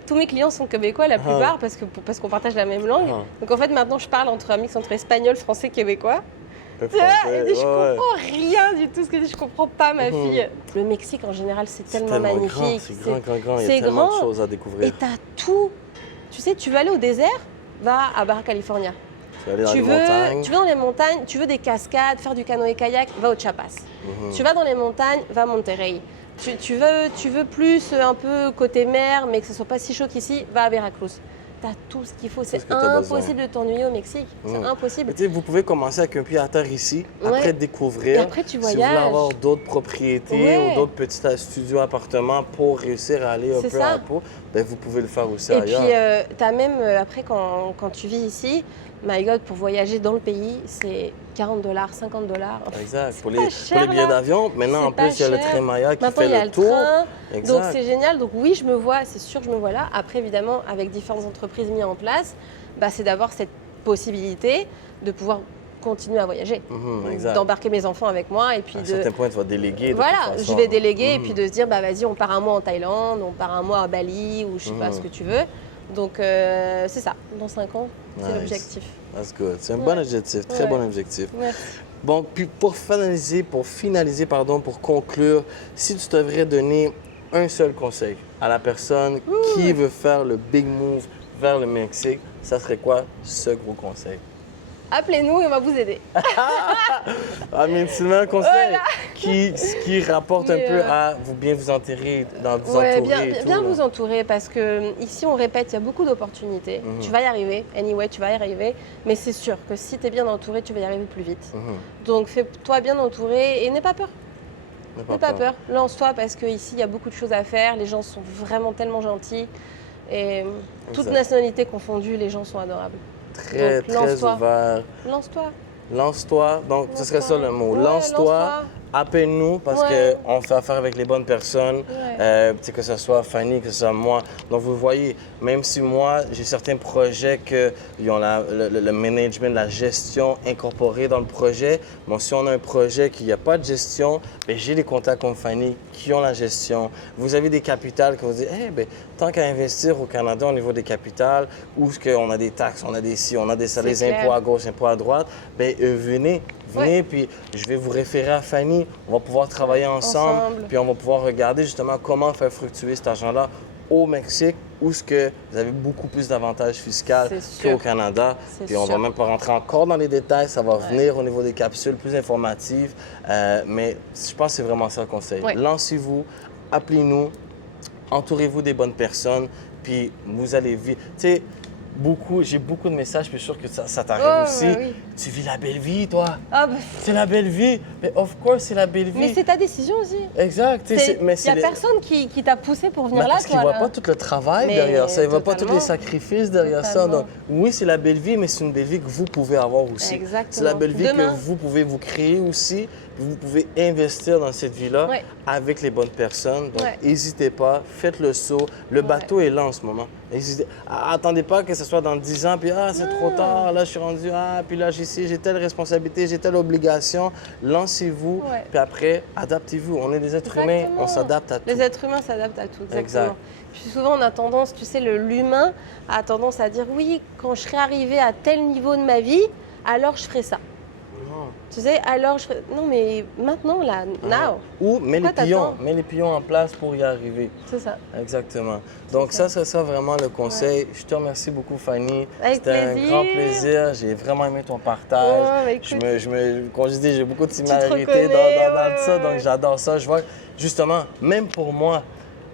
Tous mes clients sont québécois, la plupart, parce qu'on partage la même langue. Donc en fait, maintenant, je parle entre un mix entre espagnol, français, québécois. Elle dit, je comprends rien du tout ce que dit, je comprends pas ma fille. Le Mexique en général, c'est tellement magnifique. C'est grand, il y a tellement de choses à découvrir. Et t'as tout. Tu sais, tu veux aller au désert, va à Baja California. Tu veux aller dans les montagnes. Tu veux dans les montagnes, tu veux des cascades, faire du canoë-kayak, va au Chiapas. Tu vas dans les montagnes, va à Monterrey. Tu veux plus un peu côté mer, mais que ce soit pas si chaud qu'ici, va à Veracruz. Tu as tout ce qu'il faut. C'est impossible de t'ennuyer au Mexique. C'est impossible. Vous pouvez commencer avec un pied à terre ici, après découvrir. Et après, tu voyages. Si vous voulez avoir d'autres propriétés ou d'autres petits studios, appartements pour réussir à aller un peu à peau, vous pouvez le faire aussi ailleurs. Et puis, tu as même, après, quand tu vis ici, my God, pour voyager dans le pays, c'est $40, $50. Exact. Pour les billets d'avion, maintenant, en plus, il y a le train Maya qui fait le tour. Exact. Donc, c'est génial. Donc, oui, je me vois, c'est sûr, je me vois là. Après, évidemment, avec différentes entreprises mises en place, c'est d'avoir cette possibilité de pouvoir continuer à voyager, d'embarquer mes enfants avec moi et puis à un certain point, tu vas déléguer. Voilà, je vais déléguer et puis de se dire, vas-y, on part un mois en Thaïlande, on part un mois à Bali ou je sais pas ce que tu veux. Donc, c'est ça. Dans 5 ans, c'est l'objectif. That's good. C'est un bon objectif, très bon objectif. Merci. Bon, puis pour finaliser, pour conclure, si tu devrais donner un seul conseil à la personne qui veut faire le big move vers le Mexique, ça serait quoi ce gros conseil? Appelez-nous et on va vous aider. C'est un conseil qui rapporte un peu à bien vous entourer. Bien vous entourer parce que ici, on répète, il y a beaucoup d'opportunités. Tu vas y arriver, anyway, tu vas y arriver. Mais c'est sûr que si tu es bien entouré, tu vas y arriver plus vite. Donc, fais-toi bien entourer et n'aie pas peur. N'aie pas peur. Lance-toi parce qu'ici, il y a beaucoup de choses à faire. Les gens sont vraiment tellement gentils. Et toutes nationalités confondues, les gens sont adorables. Très ouvert. Lance-toi. Donc, ce serait ça le mot. Lance-toi. Appelle-nous parce qu'on fait affaire avec les bonnes personnes, que ce soit Fanny, que ce soit moi. Donc, vous voyez, même si moi, j'ai certains projets qui ont le management, la gestion incorporée dans le projet, bon, si on a un projet qui n'a pas de gestion, j'ai des contacts comme Fanny qui ont la gestion. Vous avez des capitales que vous dites, tant qu'à investir au Canada au niveau des capitales, où on a des taxes, on a des des impôts à gauche, impôts à droite, venez, puis je vais vous référer à Fanny. On va pouvoir travailler ensemble, puis on va pouvoir regarder justement comment faire fructuer cet argent-là au Mexique, où vous avez beaucoup plus d'avantages fiscaux qu'au Canada. Puis on ne va même pas rentrer encore dans les détails, ça va venir au niveau des capsules plus informatives. Mais je pense que c'est vraiment ça le conseil. Lancez-vous, appelez-nous, entourez-vous des bonnes personnes, puis vous allez vivre. j'ai beaucoup de messages, puis je suis sûr que ça t'arrive aussi. Oui. Tu vis la belle vie, toi. Ah, c'est la belle vie. Mais of course, c'est la belle vie. Mais c'est ta décision aussi. Exact. Il n'y a personne qui t'a poussé pour venir là, parce qu'il ne voit pas tout le travail derrière ça. Il ne voit pas tous les sacrifices derrière ça. Donc, oui, c'est la belle vie, mais c'est une belle vie que vous pouvez avoir aussi. Exactement. C'est la belle vie que vous pouvez vous créer aussi. Vous pouvez investir dans cette vie-là avec les bonnes personnes. Donc, n'hésitez pas, faites le saut. Le bateau est là en ce moment. Attendez pas que ce soit dans 10 ans, puis c'est trop tard, là je suis rendu, puis là j'ai telle responsabilité, j'ai telle obligation. Lancez-vous, puis après, adaptez-vous. On est des êtres humains, on s'adapte à tout. Les êtres humains s'adaptent à tout, exactement. Puis souvent on a tendance, tu sais, l'humain a tendance à dire oui, quand je serai arrivé à tel niveau de ma vie, alors je ferai ça. Tu sais, alors je ferai... Non, mais maintenant, là, now. Ou mets les pions en place pour y arriver. C'est ça. Comme Donc ça serait ça vraiment le conseil. Je te remercie beaucoup, Fanny. C'était un grand plaisir. J'ai vraiment aimé ton partage. Comme je dis, j'ai beaucoup de similarités dans ça, donc j'adore ça. Je vois, justement, même pour moi,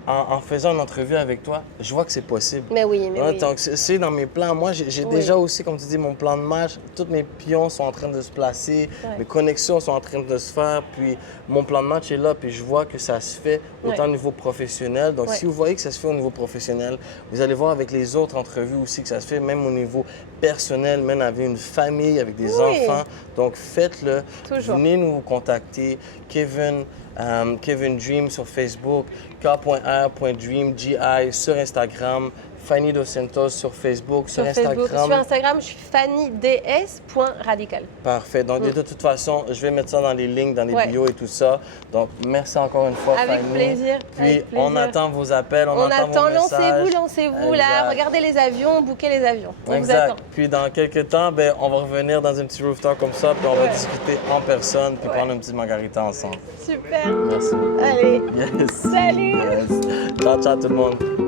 en faisant une entrevue avec toi, je vois que c'est possible. Mais oui. Donc, c'est dans mes plans. Moi, j'ai déjà aussi, comme tu dis, mon plan de match. Tous mes pions sont en train de se placer. Mes connexions sont en train de se faire. Puis, mon plan de match est là. Puis, je vois que ça se fait autant au niveau professionnel. Donc, si vous voyez que ça se fait au niveau professionnel, vous allez voir avec les autres entrevues aussi que ça se fait, même au niveau personnel, même avec une famille, avec des enfants. Donc, faites-le. Venez nous contacter. Kevin Dream sur Facebook, k.r.dream, GI sur Instagram, Fanny Dos Santos sur Facebook, sur Instagram. Sur Instagram, je suis fannyds.radical. Parfait. Donc, de toute façon, je vais mettre ça dans les lignes, dans les bios et tout ça. Donc, merci encore une fois, Fanny. Avec plaisir. Puis, on attend vos appels, on attend vos messages. Lancez-vous, là. Regardez les avions, bouquez les avions. On vous attend. Puis, dans quelques temps, on va revenir dans un petit rooftop comme ça, puis on va discuter en personne, puis prendre une petite margarita ensemble. Super. Merci. Allez. Yes. Salut. Yes. Ciao, ciao tout le monde.